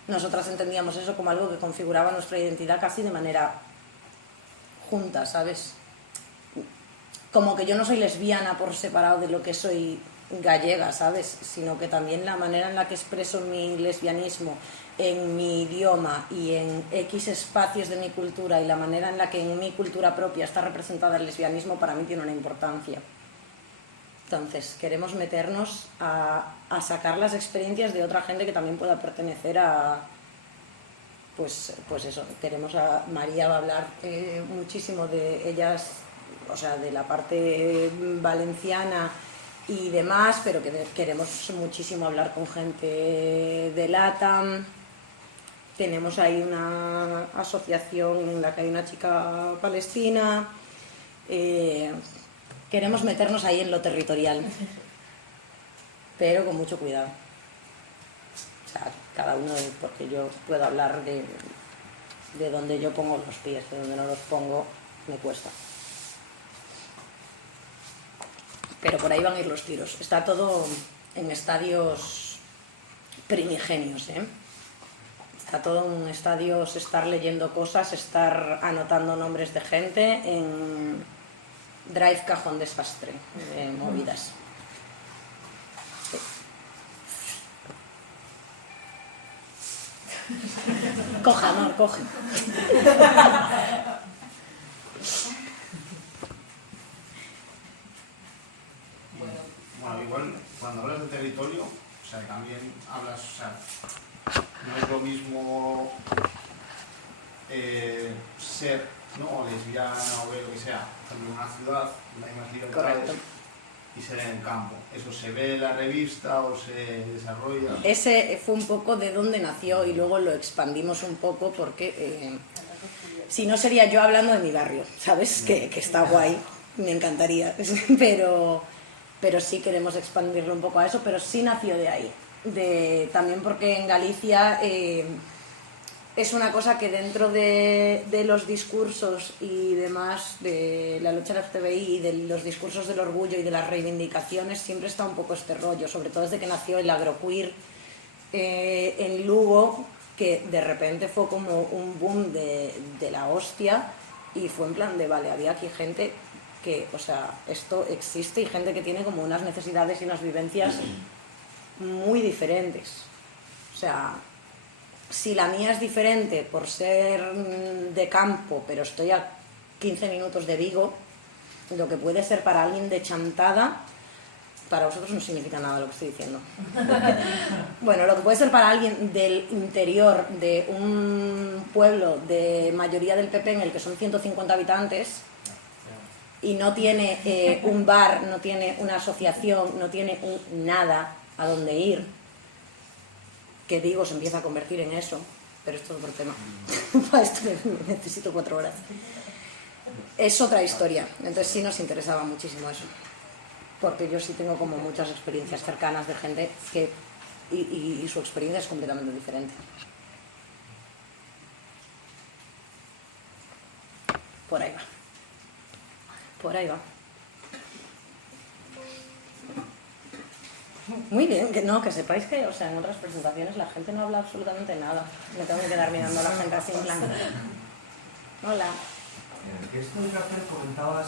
nosotras entendíamos eso como algo que configuraba nuestra identidad casi de manera junta, ¿sabes? Como que yo no soy lesbiana por separado de lo que soy gallega, ¿sabes? Sino que también la manera en la que expreso mi lesbianismo en mi idioma y en X espacios de mi cultura y la manera en la que en mi cultura propia está representada el lesbianismo para mí tiene una importancia. Entonces, queremos meternos a sacar las experiencias de otra gente que también pueda pertenecer a pues eso, María va a hablar muchísimo de ellas, o sea, de la parte valenciana y demás, pero que queremos muchísimo hablar con gente de LATAM. Tenemos ahí una asociación en la que hay una chica palestina. Queremos meternos ahí en lo territorial, pero con mucho cuidado. O sea, cada uno, porque yo puedo hablar de donde yo pongo los pies, de donde no los pongo me cuesta. Pero por ahí van a ir los tiros. Está todo en estadios primigenios, ¿eh? Está todo en estadios, estar leyendo cosas, estar anotando nombres de gente en Drive Cajón Desastre, de movidas. Sí. Coja, amor, coge. Bueno, igual cuando hablas de territorio, o sea, también hablas, o sea, no es lo mismo ser, ¿no?, lesbiana o lo que sea, por ejemplo, en una ciudad donde hay más libertades. Correcto. Y ser en el campo. ¿Eso se ve en la revista o se desarrolla? Ese fue un poco de dónde nació y luego lo expandimos un poco porque si no sería yo hablando de mi barrio, ¿sabes? Que está guay, me encantaría, pero sí queremos expandirlo un poco a eso, pero sí nació de ahí. También porque en Galicia es una cosa que dentro de los discursos y demás de la lucha LGTBI y de los discursos del orgullo y de las reivindicaciones siempre está un poco este rollo, sobre todo desde que nació el agroqueer en Lugo, que de repente fue como un boom de la hostia y fue en plan de, vale, había aquí gente que, o sea, esto existe y gente que tiene como unas necesidades y unas vivencias muy diferentes. O sea, si la mía es diferente por ser de campo, pero estoy a 15 minutos de Vigo, lo que puede ser para alguien de Chantada, para vosotros no significa nada lo que estoy diciendo. Bueno, lo que puede ser para alguien del interior de un pueblo de mayoría del PP en el que son 150 habitantes y no tiene un bar, no tiene una asociación, no tiene nada a donde ir, que digo, se empieza a convertir en eso, pero esto es otro tema. Para esto necesito 4 horas. Es otra historia, entonces sí nos interesaba muchísimo eso, porque yo sí tengo como muchas experiencias cercanas de gente que y su experiencia es completamente diferente. Por ahí va. Por ahí va. Muy bien, que sepáis que, o sea, en otras presentaciones la gente no habla absolutamente nada. Me tengo que quedar mirando a la gente así en plan. Hola. Que esto de café comentabas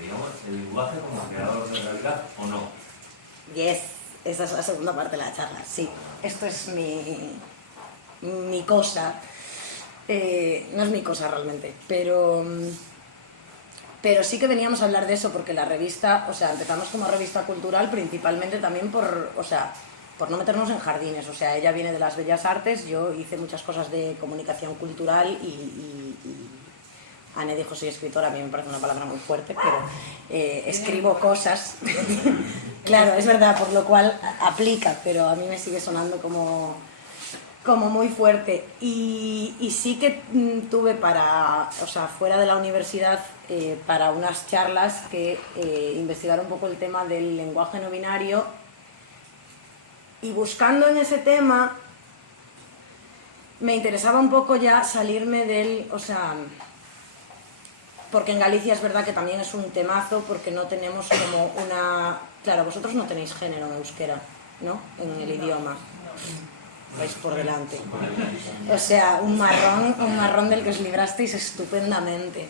digamos, el lenguaje como creador de realidad o no. Yes, esa es la segunda parte de la charla. Sí, esto es mi cosa. No es mi cosa realmente, pero sí que veníamos a hablar de eso porque la revista, o sea, empezamos como revista cultural principalmente también por no meternos en jardines. O sea, ella viene de las bellas artes, yo hice muchas cosas de comunicación cultural y Anne dijo soy escritora, a mí me parece una palabra muy fuerte, pero escribo cosas. Claro, es verdad, por lo cual aplica, pero a mí me sigue sonando como muy fuerte. Y sí que tuve fuera de la universidad, para unas charlas que investigar un poco el tema del lenguaje no binario, y buscando en ese tema me interesaba un poco ya salirme porque en Galicia es verdad que también es un temazo porque no tenemos como una... Claro, vosotros no tenéis género en euskera, ¿no? En el idioma. Vais por delante. O sea, un marrón del que os librasteis estupendamente.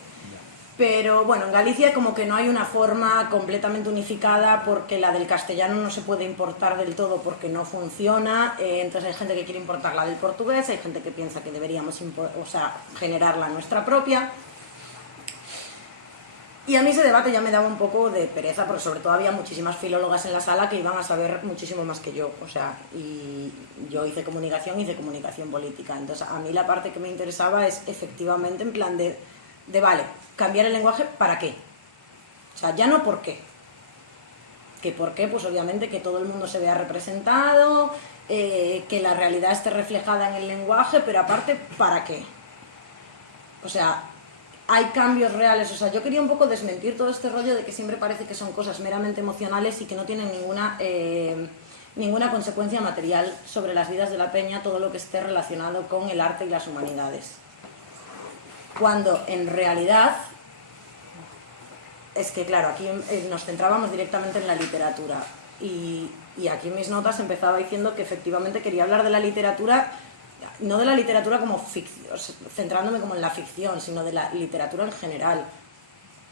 Pero bueno, en Galicia como que no hay una forma completamente unificada porque la del castellano no se puede importar del todo porque no funciona. Entonces hay gente que quiere importar la del portugués, hay gente que piensa que deberíamos generar la nuestra propia. Y a mí ese debate ya me daba un poco de pereza, porque sobre todo había muchísimas filólogas en la sala que iban a saber muchísimo más que yo. O sea, y yo hice comunicación política. Entonces, a mí la parte que me interesaba es efectivamente en plan de vale, cambiar el lenguaje, ¿para qué? O sea, ya no por qué. ¿Que por qué? Pues obviamente que todo el mundo se vea representado, que la realidad esté reflejada en el lenguaje, pero aparte, ¿para qué? O sea, hay cambios reales. O sea, yo quería un poco desmentir todo este rollo de que siempre parece que son cosas meramente emocionales y que no tienen ninguna consecuencia material sobre las vidas de la peña, todo lo que esté relacionado con el arte y las humanidades. Cuando en realidad es que, claro, aquí nos centrábamos directamente en la literatura y aquí en mis notas empezaba diciendo que efectivamente quería hablar de la literatura, no de la literatura como ficción, centrándome como en la ficción, sino de la literatura en general.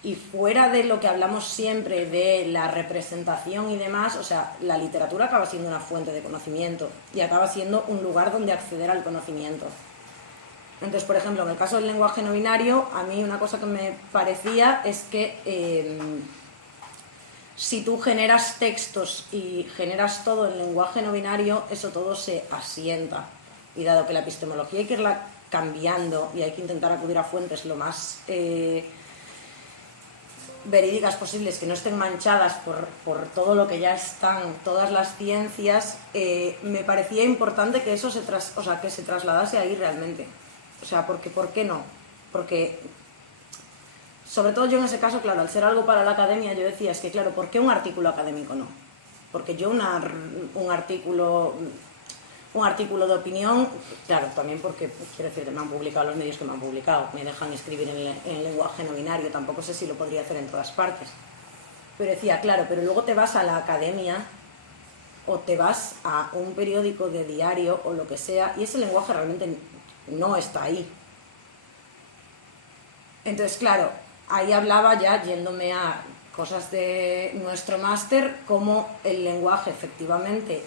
Y fuera de lo que hablamos siempre de la representación y demás, o sea, la literatura acaba siendo una fuente de conocimiento y acaba siendo un lugar donde acceder al conocimiento. Entonces, por ejemplo, en el caso del lenguaje no binario, a mí una cosa que me parecía es que si tú generas textos y generas todo en lenguaje no binario, eso todo se asienta. Y dado que la epistemología hay que irla cambiando y hay que intentar acudir a fuentes lo más verídicas posibles, que no estén manchadas por todo lo que ya están, todas las ciencias, me parecía importante que eso que se trasladase ahí realmente. O sea, porque ¿por qué no? Porque, sobre todo yo en ese caso, claro, al ser algo para la academia, yo decía, es que claro, ¿por qué un artículo académico no? Porque yo un artículo de opinión, claro, también porque, quiero decir, que me han publicado los medios que me han publicado, me dejan escribir en lenguaje no binario, tampoco sé si lo podría hacer en todas partes. Pero decía, claro, pero luego te vas a la academia o te vas a un periódico de diario o lo que sea, y ese lenguaje realmente no está ahí. Entonces, claro, ahí hablaba ya, yéndome a cosas de nuestro máster, cómo el lenguaje efectivamente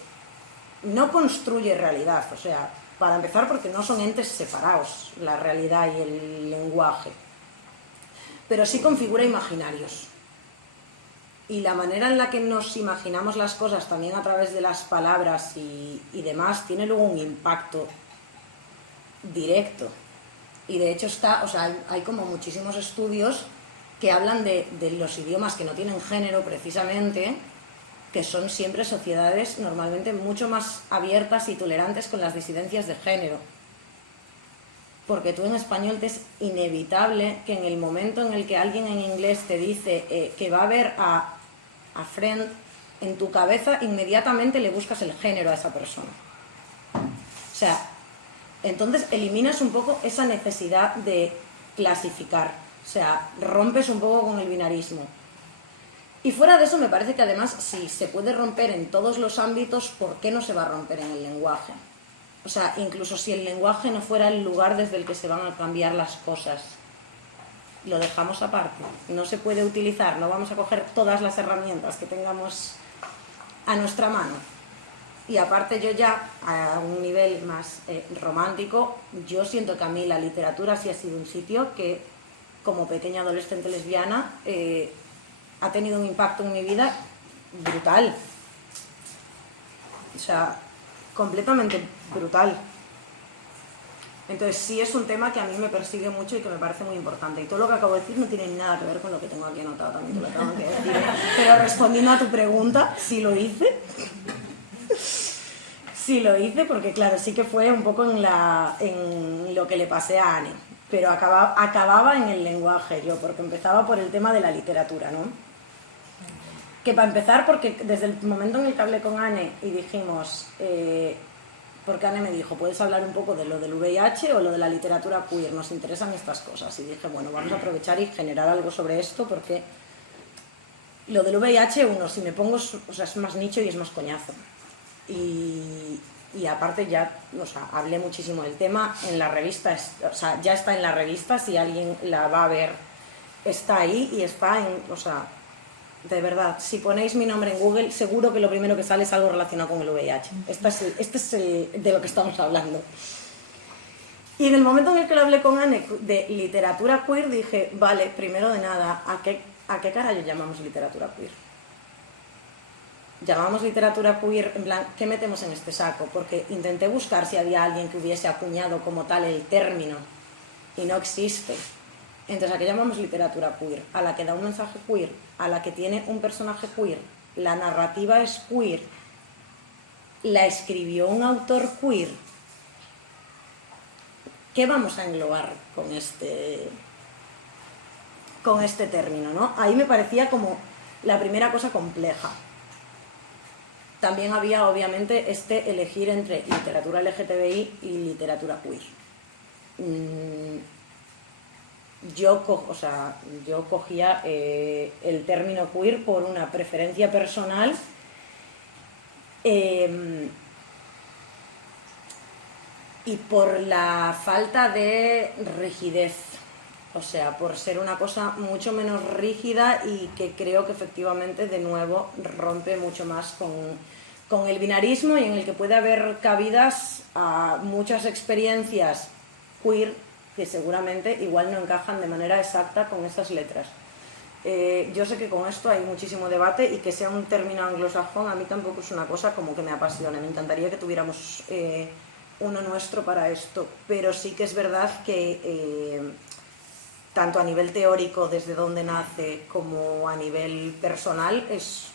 no construye realidad. O sea, para empezar, porque no son entes separados, la realidad y el lenguaje, pero sí configura imaginarios. Y la manera en la que nos imaginamos las cosas, también a través de las palabras y demás, tiene luego un impacto directo. Y de hecho hay como muchísimos estudios que hablan de los idiomas que no tienen género, precisamente, que son siempre sociedades normalmente mucho más abiertas y tolerantes con las disidencias de género. Porque tú en español te es inevitable que en el momento en el que alguien en inglés te dice que va a ver a friend, en tu cabeza inmediatamente le buscas el género a esa persona. O sea, entonces eliminas un poco esa necesidad de clasificar, o sea, rompes un poco con el binarismo. Y fuera de eso me parece que además, si se puede romper en todos los ámbitos, ¿por qué no se va a romper en el lenguaje? O sea, incluso si el lenguaje no fuera el lugar desde el que se van a cambiar las cosas, lo dejamos aparte, no se puede utilizar, no vamos a coger todas las herramientas que tengamos a nuestra mano. Y aparte yo ya, a un nivel más romántico, yo siento que a mí la literatura sí ha sido un sitio que, como pequeña adolescente lesbiana, ha tenido un impacto en mi vida brutal. O sea, completamente brutal. Entonces sí es un tema que a mí me persigue mucho y que me parece muy importante. Y todo lo que acabo de decir no tiene nada que ver con lo que tengo aquí anotado, también te lo tengo que decir. Pero respondiendo a tu pregunta, sí lo hice. Sí lo hice porque, claro, sí que fue un poco en lo que le pasé a Anne. Pero acababa en el lenguaje yo, porque empezaba por el tema de la literatura, ¿no? Que para empezar, porque desde el momento en el que hablé con Anne y dijimos, porque Anne me dijo, ¿puedes hablar un poco de lo del VIH o lo de la literatura queer? Nos interesan estas cosas. Y dije, bueno, vamos a aprovechar y generar algo sobre esto, porque lo del VIH, si me pongo, o sea, es más nicho y es más coñazo. Y aparte ya, o sea, hablé muchísimo del tema en la revista, o sea, ya está en la revista, si alguien la va a ver, está ahí y está o sea, de verdad, si ponéis mi nombre en Google, seguro que lo primero que sale es algo relacionado con el VIH. Este es de lo que estamos hablando. Y en el momento en el que lo hablé con Anne de literatura queer, dije, vale, primero de nada, ¿a qué carajo llamamos literatura queer? Llamamos literatura queer, en plan, ¿qué metemos en este saco? Porque intenté buscar si había alguien que hubiese acuñado como tal el término y no existe. Entonces, ¿a qué llamamos literatura queer? A la que da un mensaje queer, a la que tiene un personaje queer, la narrativa es queer, la escribió un autor queer. ¿Qué vamos a englobar con este término, ¿no? Ahí me parecía como la primera cosa compleja. También había, obviamente, elegir entre literatura LGTBI y literatura queer. Yo cogía el término queer por una preferencia personal y por la falta de rigidez, o sea, por ser una cosa mucho menos rígida y que creo que efectivamente de nuevo rompe mucho más con el binarismo y en el que puede haber cabidas a muchas experiencias queer que seguramente igual no encajan de manera exacta con esas letras. Yo sé que con esto hay muchísimo debate y que sea un término anglosajón a mí tampoco es una cosa como que me apasione. Me encantaría que tuviéramos uno nuestro para esto, pero sí que es verdad que tanto a nivel teórico desde donde nace como a nivel personal es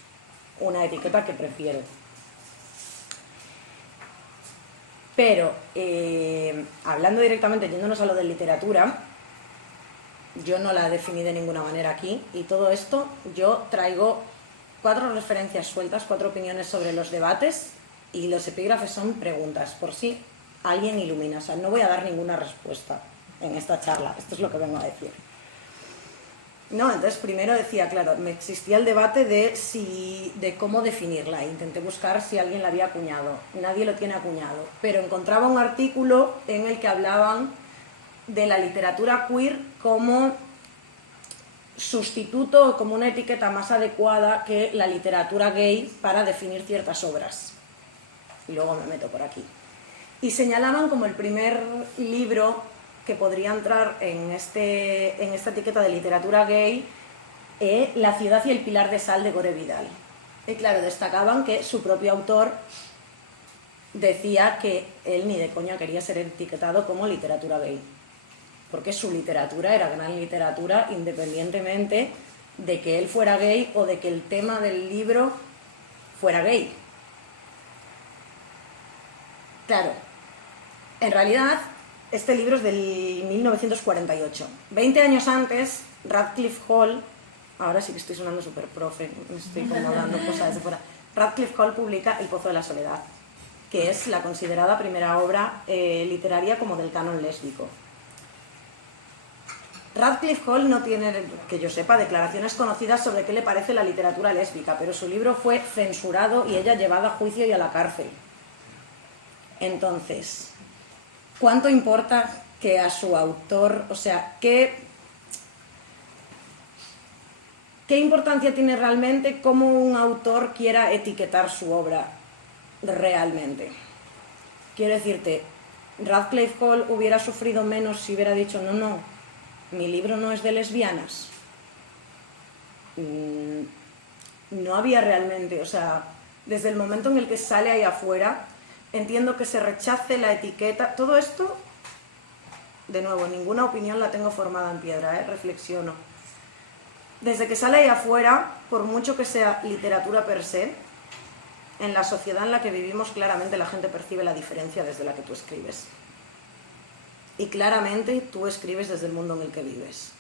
una etiqueta que prefiero. Pero, hablando directamente, yéndonos a lo de literatura, yo no la definí de ninguna manera aquí, y todo esto yo traigo 4 referencias sueltas, 4 opiniones sobre los debates, y los epígrafes son preguntas, por si alguien ilumina. O sea, no voy a dar ninguna respuesta en esta charla, esto es lo que vengo a decir. No, entonces primero decía, claro, me existía el debate de cómo definirla. Intenté buscar si alguien la había acuñado. Nadie lo tiene acuñado. Pero encontraba un artículo en el que hablaban de la literatura queer como sustituto o como una etiqueta más adecuada que la literatura gay para definir ciertas obras. Y luego me meto por aquí. Y señalaban como el primer libro que podría entrar en esta etiqueta de literatura gay, La ciudad y el pilar de sal de Gore Vidal. Y claro, destacaban que su propio autor decía que él ni de coña quería ser etiquetado como literatura gay, porque su literatura era gran literatura independientemente de que él fuera gay o de que el tema del libro fuera gay. Claro, en realidad este libro es del 1948. 20 años antes, Radcliffe Hall, ahora sí que estoy sonando súper profe, me estoy como dando cosas de fuera. Radcliffe Hall publica El pozo de la soledad, que es la considerada primera obra literaria como del canon lésbico. Radcliffe Hall no tiene, que yo sepa, declaraciones conocidas sobre qué le parece la literatura lésbica, pero su libro fue censurado y ella llevada a juicio y a la cárcel. Entonces, ¿cuánto importa que a su autor, o sea, qué importancia tiene realmente cómo un autor quiera etiquetar su obra realmente? Quiero decirte, Radcliffe Hall hubiera sufrido menos si hubiera dicho, no, mi libro no es de lesbianas. No había realmente, o sea, desde el momento en el que sale ahí afuera, entiendo que se rechace la etiqueta. Todo esto, de nuevo, ninguna opinión la tengo formada en piedra, reflexiono. Desde que sale ahí afuera, por mucho que sea literatura per se, en la sociedad en la que vivimos claramente la gente percibe la diferencia desde la que tú escribes. Y claramente tú escribes desde el mundo en el que vives.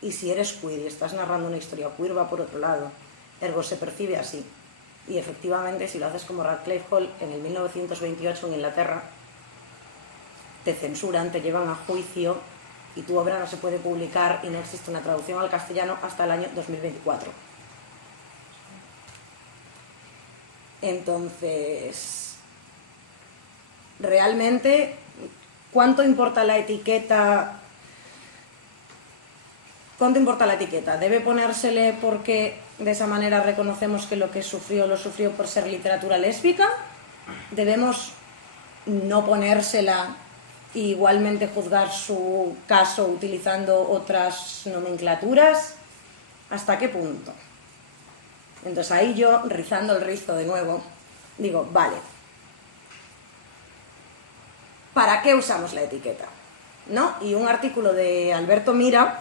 Y si eres queer y estás narrando una historia queer, va por otro lado. Ergo se percibe así. Y efectivamente, si lo haces como Radcliffe Hall en el 1928 en Inglaterra, te censuran, te llevan a juicio y tu obra no se puede publicar y no existe una traducción al castellano hasta el año 2024. Entonces, realmente, ¿cuánto importa la etiqueta? ¿Cuánto importa la etiqueta? ¿Debe ponérsele porque de esa manera reconocemos que lo que sufrió lo sufrió por ser literatura lésbica? ¿Debemos no ponérsela e igualmente juzgar su caso utilizando otras nomenclaturas? ¿Hasta qué punto? Entonces ahí yo, rizando el rizo de nuevo, digo, vale, ¿para qué usamos la etiqueta? ¿No? Y un artículo de Alberto Mira,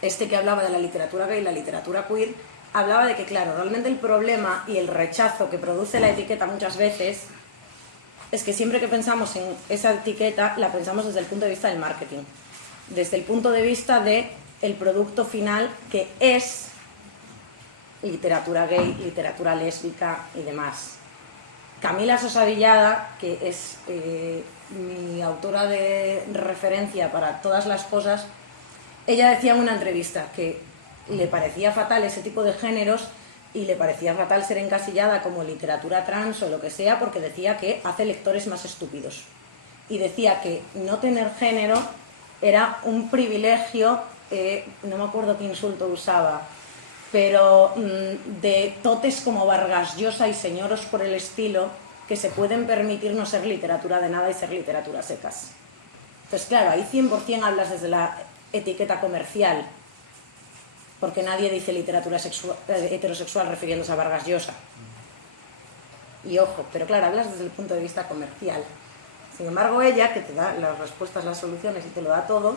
que hablaba de la literatura gay y la literatura queer, hablaba de que, claro, realmente el problema y el rechazo que produce la etiqueta muchas veces es que siempre que pensamos en esa etiqueta la pensamos desde el punto de vista del marketing, desde el punto de vista del producto final, que es literatura gay, literatura lésbica y demás. Camila Sosa Villada, que es mi autora de referencia para todas las cosas, ella decía en una entrevista que le parecía fatal ese tipo de géneros y le parecía fatal ser encasillada como literatura trans o lo que sea, porque decía que hace lectores más estúpidos. Y decía que no tener género era un privilegio, no me acuerdo qué insulto usaba, pero de totes como Vargas Llosa y señoros por el estilo, que se pueden permitir no ser literatura de nada y ser literatura secas. Entonces, claro, ahí 100% hablas desde la etiqueta comercial, porque nadie dice literatura heterosexual refiriéndose a Vargas Llosa. Y ojo, pero claro, hablas desde el punto de vista comercial. Sin embargo, ella, que te da las respuestas, las soluciones y te lo da todo,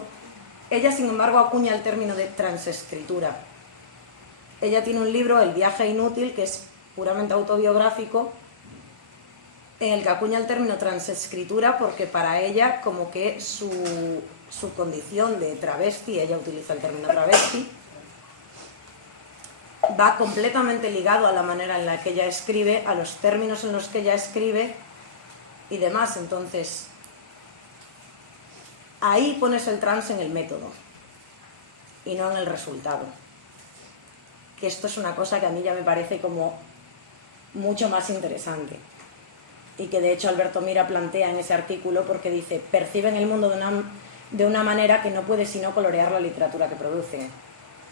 ella, sin embargo, acuña el término de transescritura. Ella tiene un libro, El viaje inútil, que es puramente autobiográfico, en el que acuña el término transescritura porque para ella, como que su condición de travesti, ella utiliza el término travesti, va completamente ligado a la manera en la que ella escribe, a los términos en los que ella escribe y demás. Entonces, ahí pones el trans en el método y no en el resultado. Que esto es una cosa que a mí ya me parece como mucho más interesante. Y que de hecho Alberto Mira plantea en ese artículo, porque dice, perciben el mundo de una manera que no puede sino colorear la literatura que produce.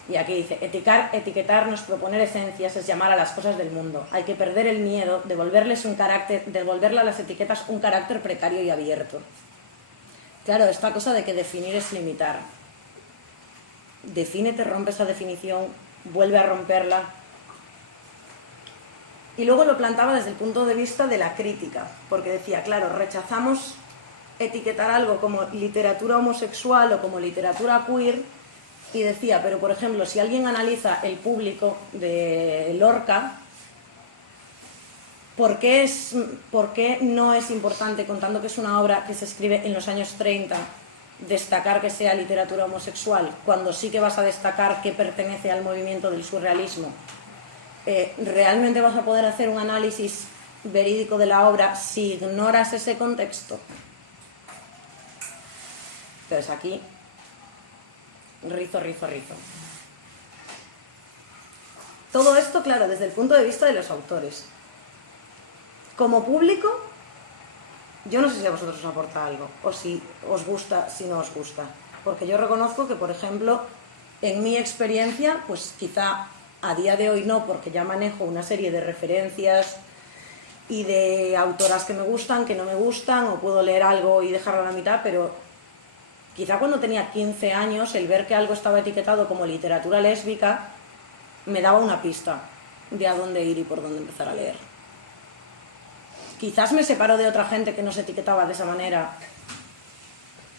Y aquí dice, etiquetarnos, proponer esencias, es llamar a las cosas del mundo. Hay que perder el miedo, devolverle a las etiquetas un carácter precario y abierto. Claro, esta cosa de que definir es limitar. Defínete, rompe esa definición, vuelve a romperla. Y luego lo plantaba desde el punto de vista de la crítica, porque decía, claro, rechazamos etiquetar algo como literatura homosexual o como literatura queer, y decía, pero por ejemplo, si alguien analiza el público de Lorca, ¿por qué no es importante, contando que es una obra que se escribe en los años 30, destacar que sea literatura homosexual, cuando sí que vas a destacar que pertenece al movimiento del surrealismo? ¿Realmente vas a poder hacer un análisis verídico de la obra si ignoras ese contexto? Entonces aquí, rizo. Todo esto, claro, desde el punto de vista de los autores. Como público, yo no sé si a vosotros os aporta algo, o si os gusta, si no os gusta. Porque yo reconozco que, por ejemplo, en mi experiencia, pues quizá a día de hoy no, porque ya manejo una serie de referencias y de autoras que me gustan, que no me gustan, o puedo leer algo y dejarlo a la mitad, pero quizá cuando tenía 15 años, el ver que algo estaba etiquetado como literatura lésbica me daba una pista de a dónde ir y por dónde empezar a leer. Quizás me separo de otra gente que no se etiquetaba de esa manera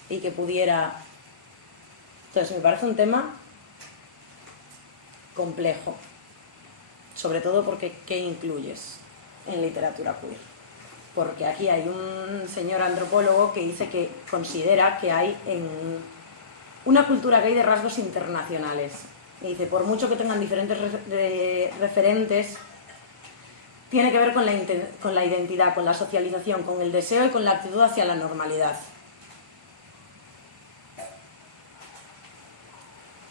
y que pudiera... Entonces me parece un tema complejo, sobre todo porque ¿qué incluyes en literatura queer? Porque aquí hay un señor antropólogo que dice que considera que hay en una cultura gay de rasgos internacionales. Y dice, por mucho que tengan diferentes referentes, tiene que ver con la identidad, con la socialización, con el deseo y con la actitud hacia la normalidad.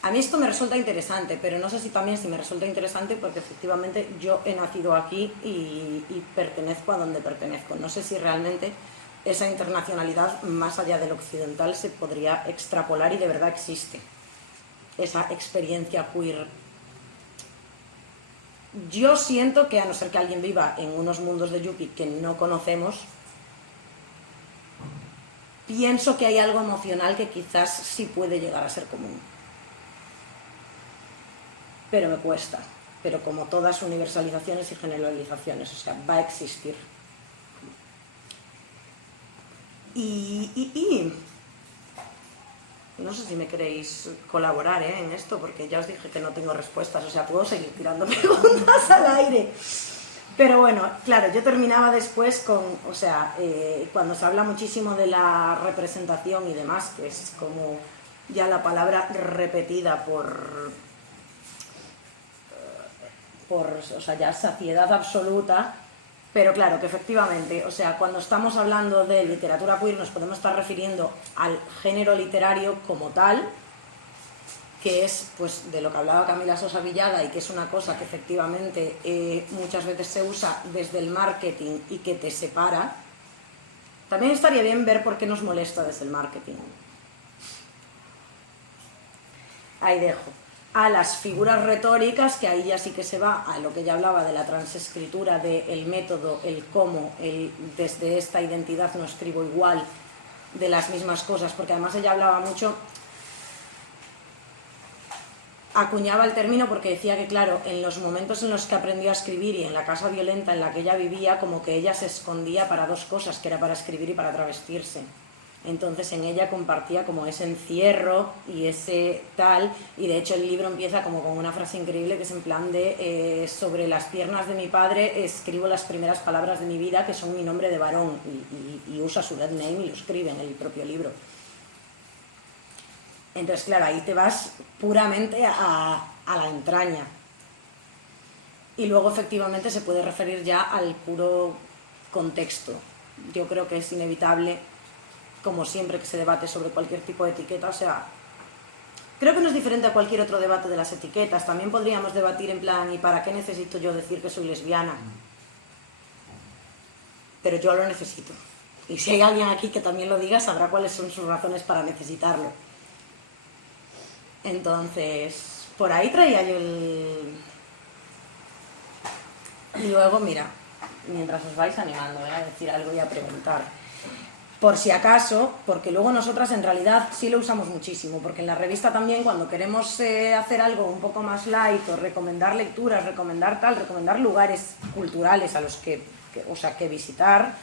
A mí esto me resulta interesante, pero no sé si también me resulta interesante porque efectivamente yo he nacido aquí y pertenezco a donde pertenezco. No sé si realmente esa internacionalidad, más allá del occidental, se podría extrapolar y de verdad existe. Esa experiencia queer. Yo siento que, a no ser que alguien viva en unos mundos de Yuppie que no conocemos, pienso que hay algo emocional que quizás sí puede llegar a ser común. pero me cuesta. Pero como todas universalizaciones y generalizaciones, o sea, va a existir. Y no sé si me queréis colaborar en esto, porque ya os dije que no tengo respuestas, o sea, puedo seguir tirando preguntas al aire. Pero bueno, claro, yo terminaba después con, o sea, cuando se habla muchísimo de la representación y demás, que es como ya la palabra repetida por o sea, ya saciedad absoluta, pero claro, que efectivamente, o sea, cuando estamos hablando de literatura queer nos podemos estar refiriendo al género literario como tal, que es pues de lo que hablaba Camila Sosa Villada y que es una cosa que efectivamente muchas veces se usa desde el marketing y que te separa. También estaría bien ver por qué nos molesta desde el marketing. Ahí dejo. A las figuras retóricas, que ahí ya sí que se va a lo que ya hablaba de la transescritura, del método, el cómo, desde esta identidad no escribo igual, de las mismas cosas, porque además ella hablaba mucho, acuñaba el término porque decía que claro, en los momentos en los que aprendió a escribir y en la casa violenta en la que ella vivía, como que ella se escondía para dos cosas, que era para escribir y para travestirse. Entonces en ella compartía como ese encierro y ese tal, y de hecho el libro empieza como con una frase increíble que es en plan de sobre las piernas de mi padre escribo las primeras palabras de mi vida que son mi nombre de varón, y usa su dead name y lo escribe en el propio libro. Entonces claro, ahí te vas puramente a la entraña, y luego efectivamente se puede referir ya al puro contexto. Yo creo que es inevitable, como siempre que se debate sobre cualquier tipo de etiqueta, o sea, creo que no es diferente a cualquier otro debate de las etiquetas. También podríamos debatir en plan, ¿y para qué necesito yo decir que soy lesbiana? Pero yo lo necesito. Y si hay alguien aquí que también lo diga, sabrá cuáles son sus razones para necesitarlo. Entonces, por ahí traía yo el... Y luego, mira, mientras os vais animando a decir algo y a preguntar, por si acaso, porque luego nosotras en realidad sí lo usamos muchísimo, porque en la revista también cuando queremos hacer algo un poco más light, o recomendar lecturas, recomendar lugares culturales a los que visitar,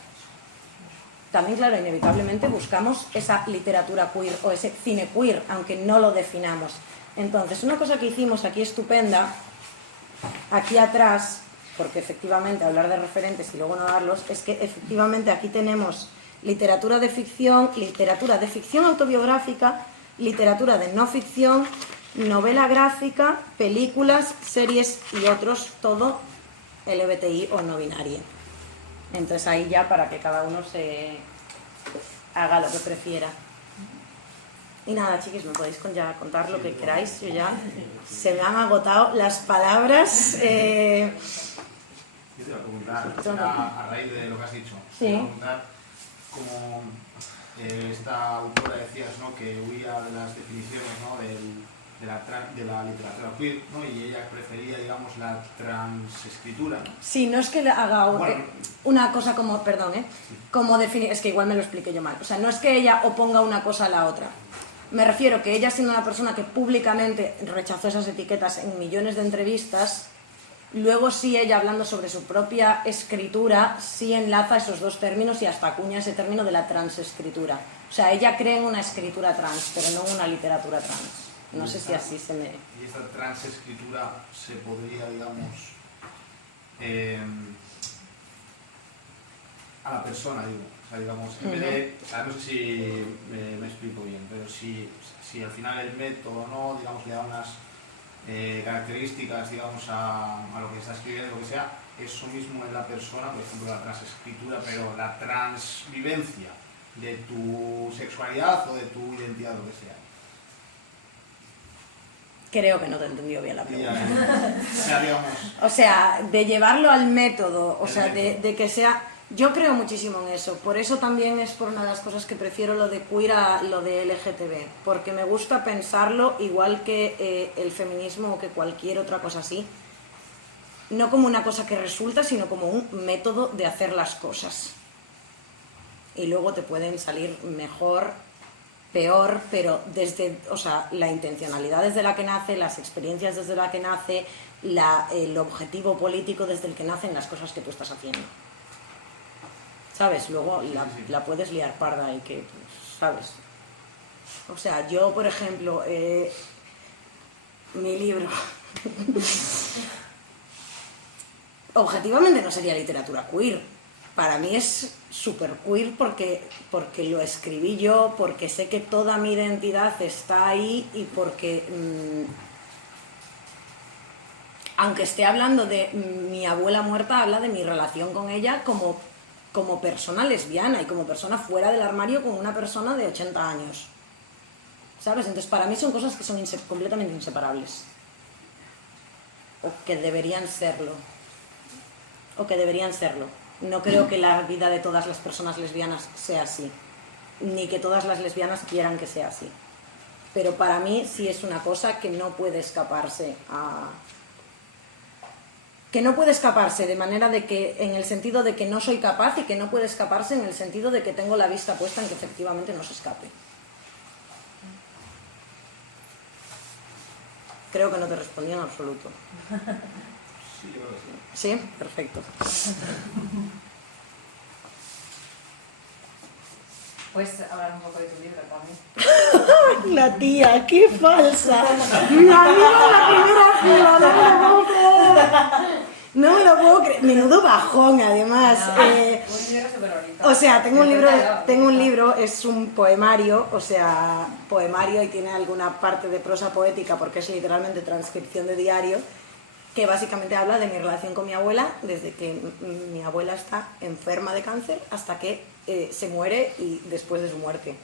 también claro, inevitablemente buscamos esa literatura queer o ese cine queer, aunque no lo definamos. Entonces, una cosa que hicimos aquí estupenda, aquí atrás, porque efectivamente hablar de referentes y luego no darlos, es que efectivamente aquí tenemos literatura de ficción autobiográfica, literatura de no ficción, novela gráfica, películas, series y otros, todo LGBTI o no binario. Entonces ahí ya para que cada uno se haga lo que prefiera. Y nada, chiquis, me podéis ya contar lo que queráis. Yo ya se me han agotado las palabras. Yo te iba a preguntar, a raíz de lo que has dicho, sí. Te iba a preguntar cómo esta autora decías, ¿no?, que huía de las definiciones, ¿no?, de la literatura queer, ¿no?, y ella prefería, digamos, la transescritura, ¿no? Sí, no es que le haga una cosa como, perdón, como definir, es que igual me lo expliqué yo mal, o sea, no es que ella oponga una cosa a la otra, me refiero que ella, siendo una persona que públicamente rechazó esas etiquetas en millones de entrevistas, luego sí ella, hablando sobre su propia escritura, sí enlaza esos dos términos y hasta acuña ese término de la transescritura. O sea, ella cree en una escritura trans, pero no en una literatura trans. No sé si así se me... Y esta transescritura se podría, digamos, a la persona, digo. O sea, digamos, en vez de... O sea, no sé si me explico bien, pero si al final el método, ¿no?, digamos, le da unas características, digamos, a lo que está escribiendo, lo que sea, eso mismo en la persona, por ejemplo, la transescritura, pero la transvivencia de tu sexualidad o de tu identidad, lo que sea. Creo que no te he entendido bien la pregunta. O sea, digamos... O sea, de llevarlo al método, o sea, de que sea... Yo creo muchísimo en eso, por eso también es por una de las cosas que prefiero lo de queer a lo de LGTB, porque me gusta pensarlo igual que el feminismo o que cualquier otra cosa así, no como una cosa que resulta, sino como un método de hacer las cosas. Y luego te pueden salir mejor peor, pero desde, o sea, la intencionalidad desde la que nace, las experiencias desde la que nace, el objetivo político desde el que nacen las cosas que tú estás haciendo. ¿Sabes? Luego la puedes liar parda y que, pues, ¿sabes? O sea, yo, por ejemplo, mi libro objetivamente no sería literatura queer. Para mí es súper queer porque lo escribí yo, porque sé que toda mi identidad está ahí y porque, aunque esté hablando de mi abuela muerta, habla de mi relación con ella como persona lesbiana y como persona fuera del armario con una persona de 80 años. ¿Sabes? Entonces, para mí son cosas que son completamente inseparables. O que deberían serlo. No creo que la vida de todas las personas lesbianas sea así. Ni que todas las lesbianas quieran que sea así. Pero para mí sí es una cosa que no puede escaparse que no puede escaparse de manera de que, en el sentido de que no soy capaz, y que no puede escaparse en el sentido de que tengo la vista puesta en que efectivamente no se escape. Creo que no te respondí en absoluto. Sí, yo creo que sí. ¿Sí? Perfecto. Puedes hablar un poco de tu libro también. La tía, qué falsa. Mi amiga la primera fila, no me lo puedo creer. No me lo puedo creer. Menudo bajón, además. Un libro súper bonito. O sea, tengo un libro, es un poemario, o sea, poemario y tiene alguna parte de prosa poética porque es literalmente transcripción de diario, que básicamente habla de mi relación con mi abuela desde que mi abuela está enferma de cáncer hasta que se muere y después de su muerte.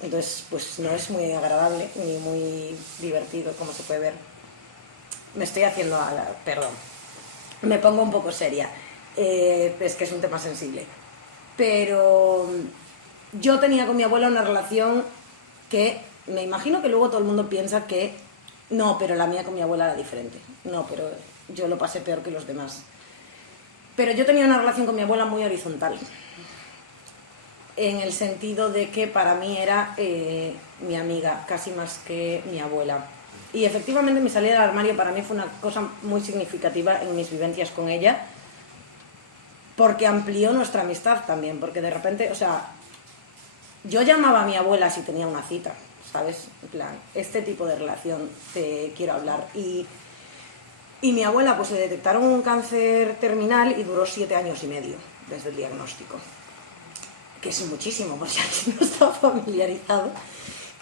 Entonces, pues no es muy agradable ni muy divertido, como se puede ver. Me estoy haciendo perdón. Me pongo un poco seria. Es que es un tema sensible. Pero yo tenía con mi abuela una relación que me imagino que luego todo el mundo piensa que no, pero la mía con mi abuela era diferente. No, pero yo lo pasé peor que los demás. Pero yo tenía una relación con mi abuela muy horizontal. En el sentido de que para mí era mi amiga, casi más que mi abuela. Y efectivamente mi salida del armario para mí fue una cosa muy significativa en mis vivencias con ella, porque amplió nuestra amistad también, porque de repente, o sea, yo llamaba a mi abuela si tenía una cita, ¿sabes? En plan, este tipo de relación te quiero hablar. Y mi abuela, pues le detectaron un cáncer terminal y duró 7 años y medio desde el diagnóstico, que es muchísimo, por si alguien no está familiarizado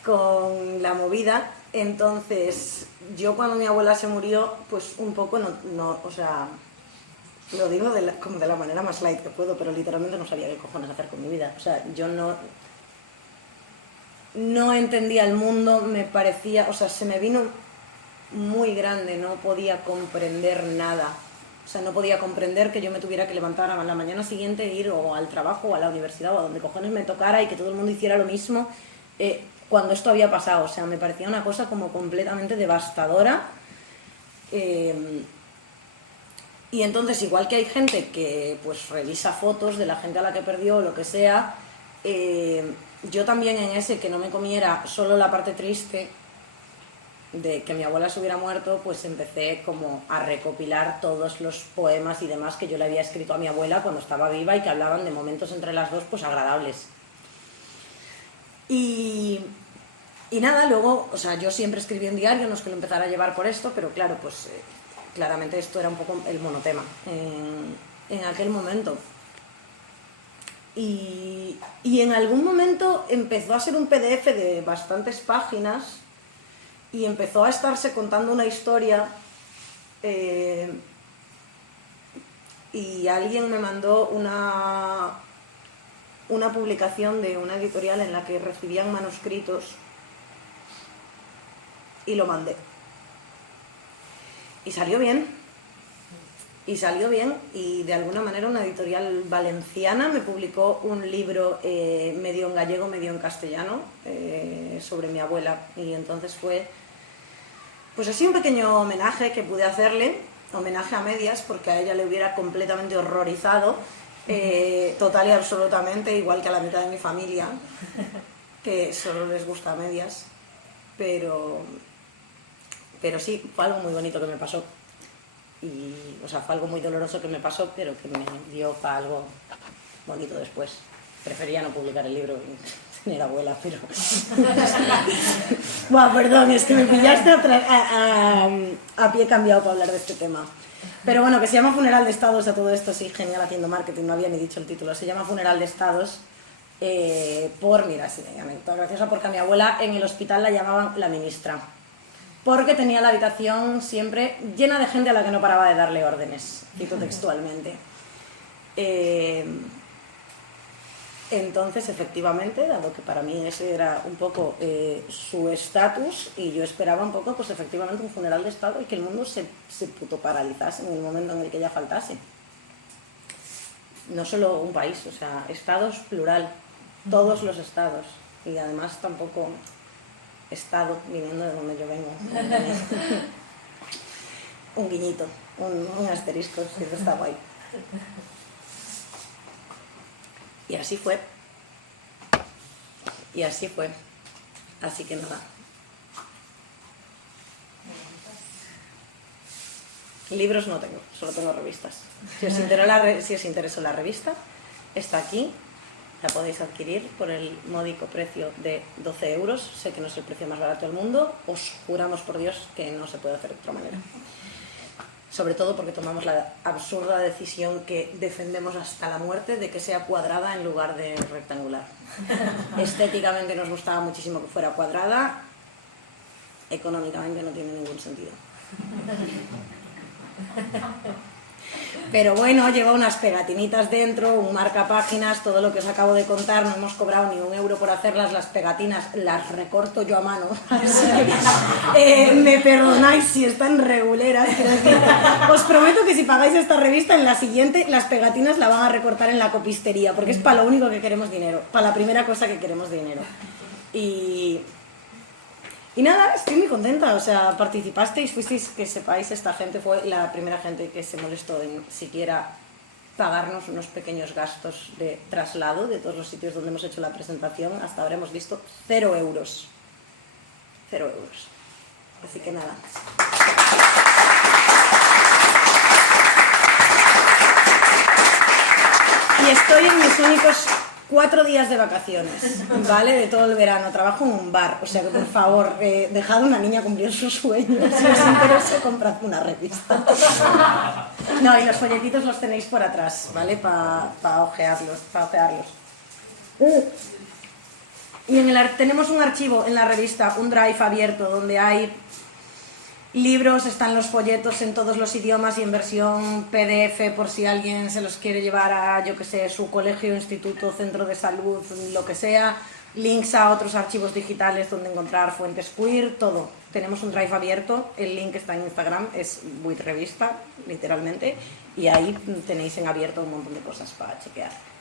con la movida. Entonces, yo cuando mi abuela se murió, pues un poco o sea, lo digo como de la manera más light que puedo, pero literalmente no sabía qué cojones hacer con mi vida. O sea, yo no entendía el mundo, me parecía, o sea, se me vino muy grande, no podía comprender nada. O sea, no podía comprender que yo me tuviera que levantar a la mañana siguiente e ir o al trabajo o a la universidad o a donde cojones me tocara y que todo el mundo hiciera lo mismo cuando esto había pasado. O sea, me parecía una cosa como completamente devastadora. Y entonces, igual que hay gente que pues revisa fotos de la gente a la que perdió o lo que sea, yo también en ese que no me comiera solo la parte triste de que mi abuela se hubiera muerto, pues empecé como a recopilar todos los poemas y demás que yo le había escrito a mi abuela cuando estaba viva y que hablaban de momentos entre las dos pues agradables. Y nada, luego, o sea, yo siempre escribí en diario, no es que lo empezara a llevar por esto, pero claro, pues claramente esto era un poco el monotema en aquel momento. Y en algún momento empezó a ser un PDF de bastantes páginas y empezó a estarse contando una historia y alguien me mandó una publicación de una editorial en la que recibían manuscritos y lo mandé. Y salió bien. Y de alguna manera una editorial valenciana me publicó un libro medio en gallego, medio en castellano sobre mi abuela. Y entonces fue pues así un pequeño homenaje que pude hacerle, homenaje a medias porque a ella le hubiera completamente horrorizado, total y absolutamente, igual que a la mitad de mi familia. que solo les gusta a medias, pero sí, fue algo muy bonito que me pasó. Y, o sea, fue algo muy doloroso que me pasó, pero que me dio para algo bonito después. Prefería no publicar el libro y tener abuela, pero... Bueno, perdón, es que me pillaste a pie cambiado para hablar de este tema. Pero bueno, que se llama Funeral de Estados, a todo esto, sí, genial haciendo marketing, no había ni dicho el título. Se llama Funeral de Estados mira, sí, anécdota graciosa, porque a mi abuela en el hospital la llamaban la ministra. Porque tenía la habitación siempre llena de gente a la que no paraba de darle órdenes, cito textualmente. Entonces, efectivamente, dado que para mí ese era un poco su estatus, y yo esperaba un poco, pues efectivamente, un funeral de Estado y que el mundo se puto paralizase en el momento en el que ella faltase. No solo un país, o sea, estados plural, todos los estados, y además tampoco estado, viniendo de donde yo vengo. Un guiñito, un asterisco, si eso está guay. Y así fue. Y así fue. Así que nada. Libros no tengo, solo tengo revistas. Si os interesó la revista, está aquí. La podéis adquirir por el módico precio de 12 €. Sé que no es el precio más barato del mundo. Os juramos por Dios que no se puede hacer de otra manera. Sobre todo porque tomamos la absurda decisión que defendemos hasta la muerte de que sea cuadrada en lugar de rectangular. Estéticamente nos gustaba muchísimo que fuera cuadrada, económicamente no tiene ningún sentido. Pero bueno, lleva unas pegatinitas dentro, un marcapáginas, todo lo que os acabo de contar, no hemos cobrado ni un euro por hacerlas, las pegatinas las recorto yo a mano, así que me perdonáis si están reguleras, quiero decir, os prometo que si pagáis esta revista, en la siguiente las pegatinas la van a recortar en la copistería, porque es para lo único que queremos dinero, para la primera cosa que queremos dinero. Y nada, estoy muy contenta, o sea, participasteis, fuisteis, que sepáis, esta gente fue la primera gente que se molestó en siquiera pagarnos unos pequeños gastos de traslado de todos los sitios donde hemos hecho la presentación. Hasta ahora hemos visto 0 euros. 0 euros. Así que nada. Y estoy en mis únicos 4 días de vacaciones, ¿vale? De todo el verano. Trabajo en un bar, o sea que por favor, dejad a una niña cumplir sus sueños. Si os interesa, comprad una revista. No, y los folletitos los tenéis por atrás, ¿vale? Para ojearlos. Y tenemos un archivo en la revista, un drive abierto, donde hay libros, están los folletos en todos los idiomas y en versión PDF por si alguien se los quiere llevar a, yo que sé, su colegio, instituto, centro de salud, lo que sea. Links a otros archivos digitales donde encontrar fuentes queer, todo. Tenemos un drive abierto, el link está en Instagram, es Buit Revista, literalmente, y ahí tenéis en abierto un montón de cosas para chequear.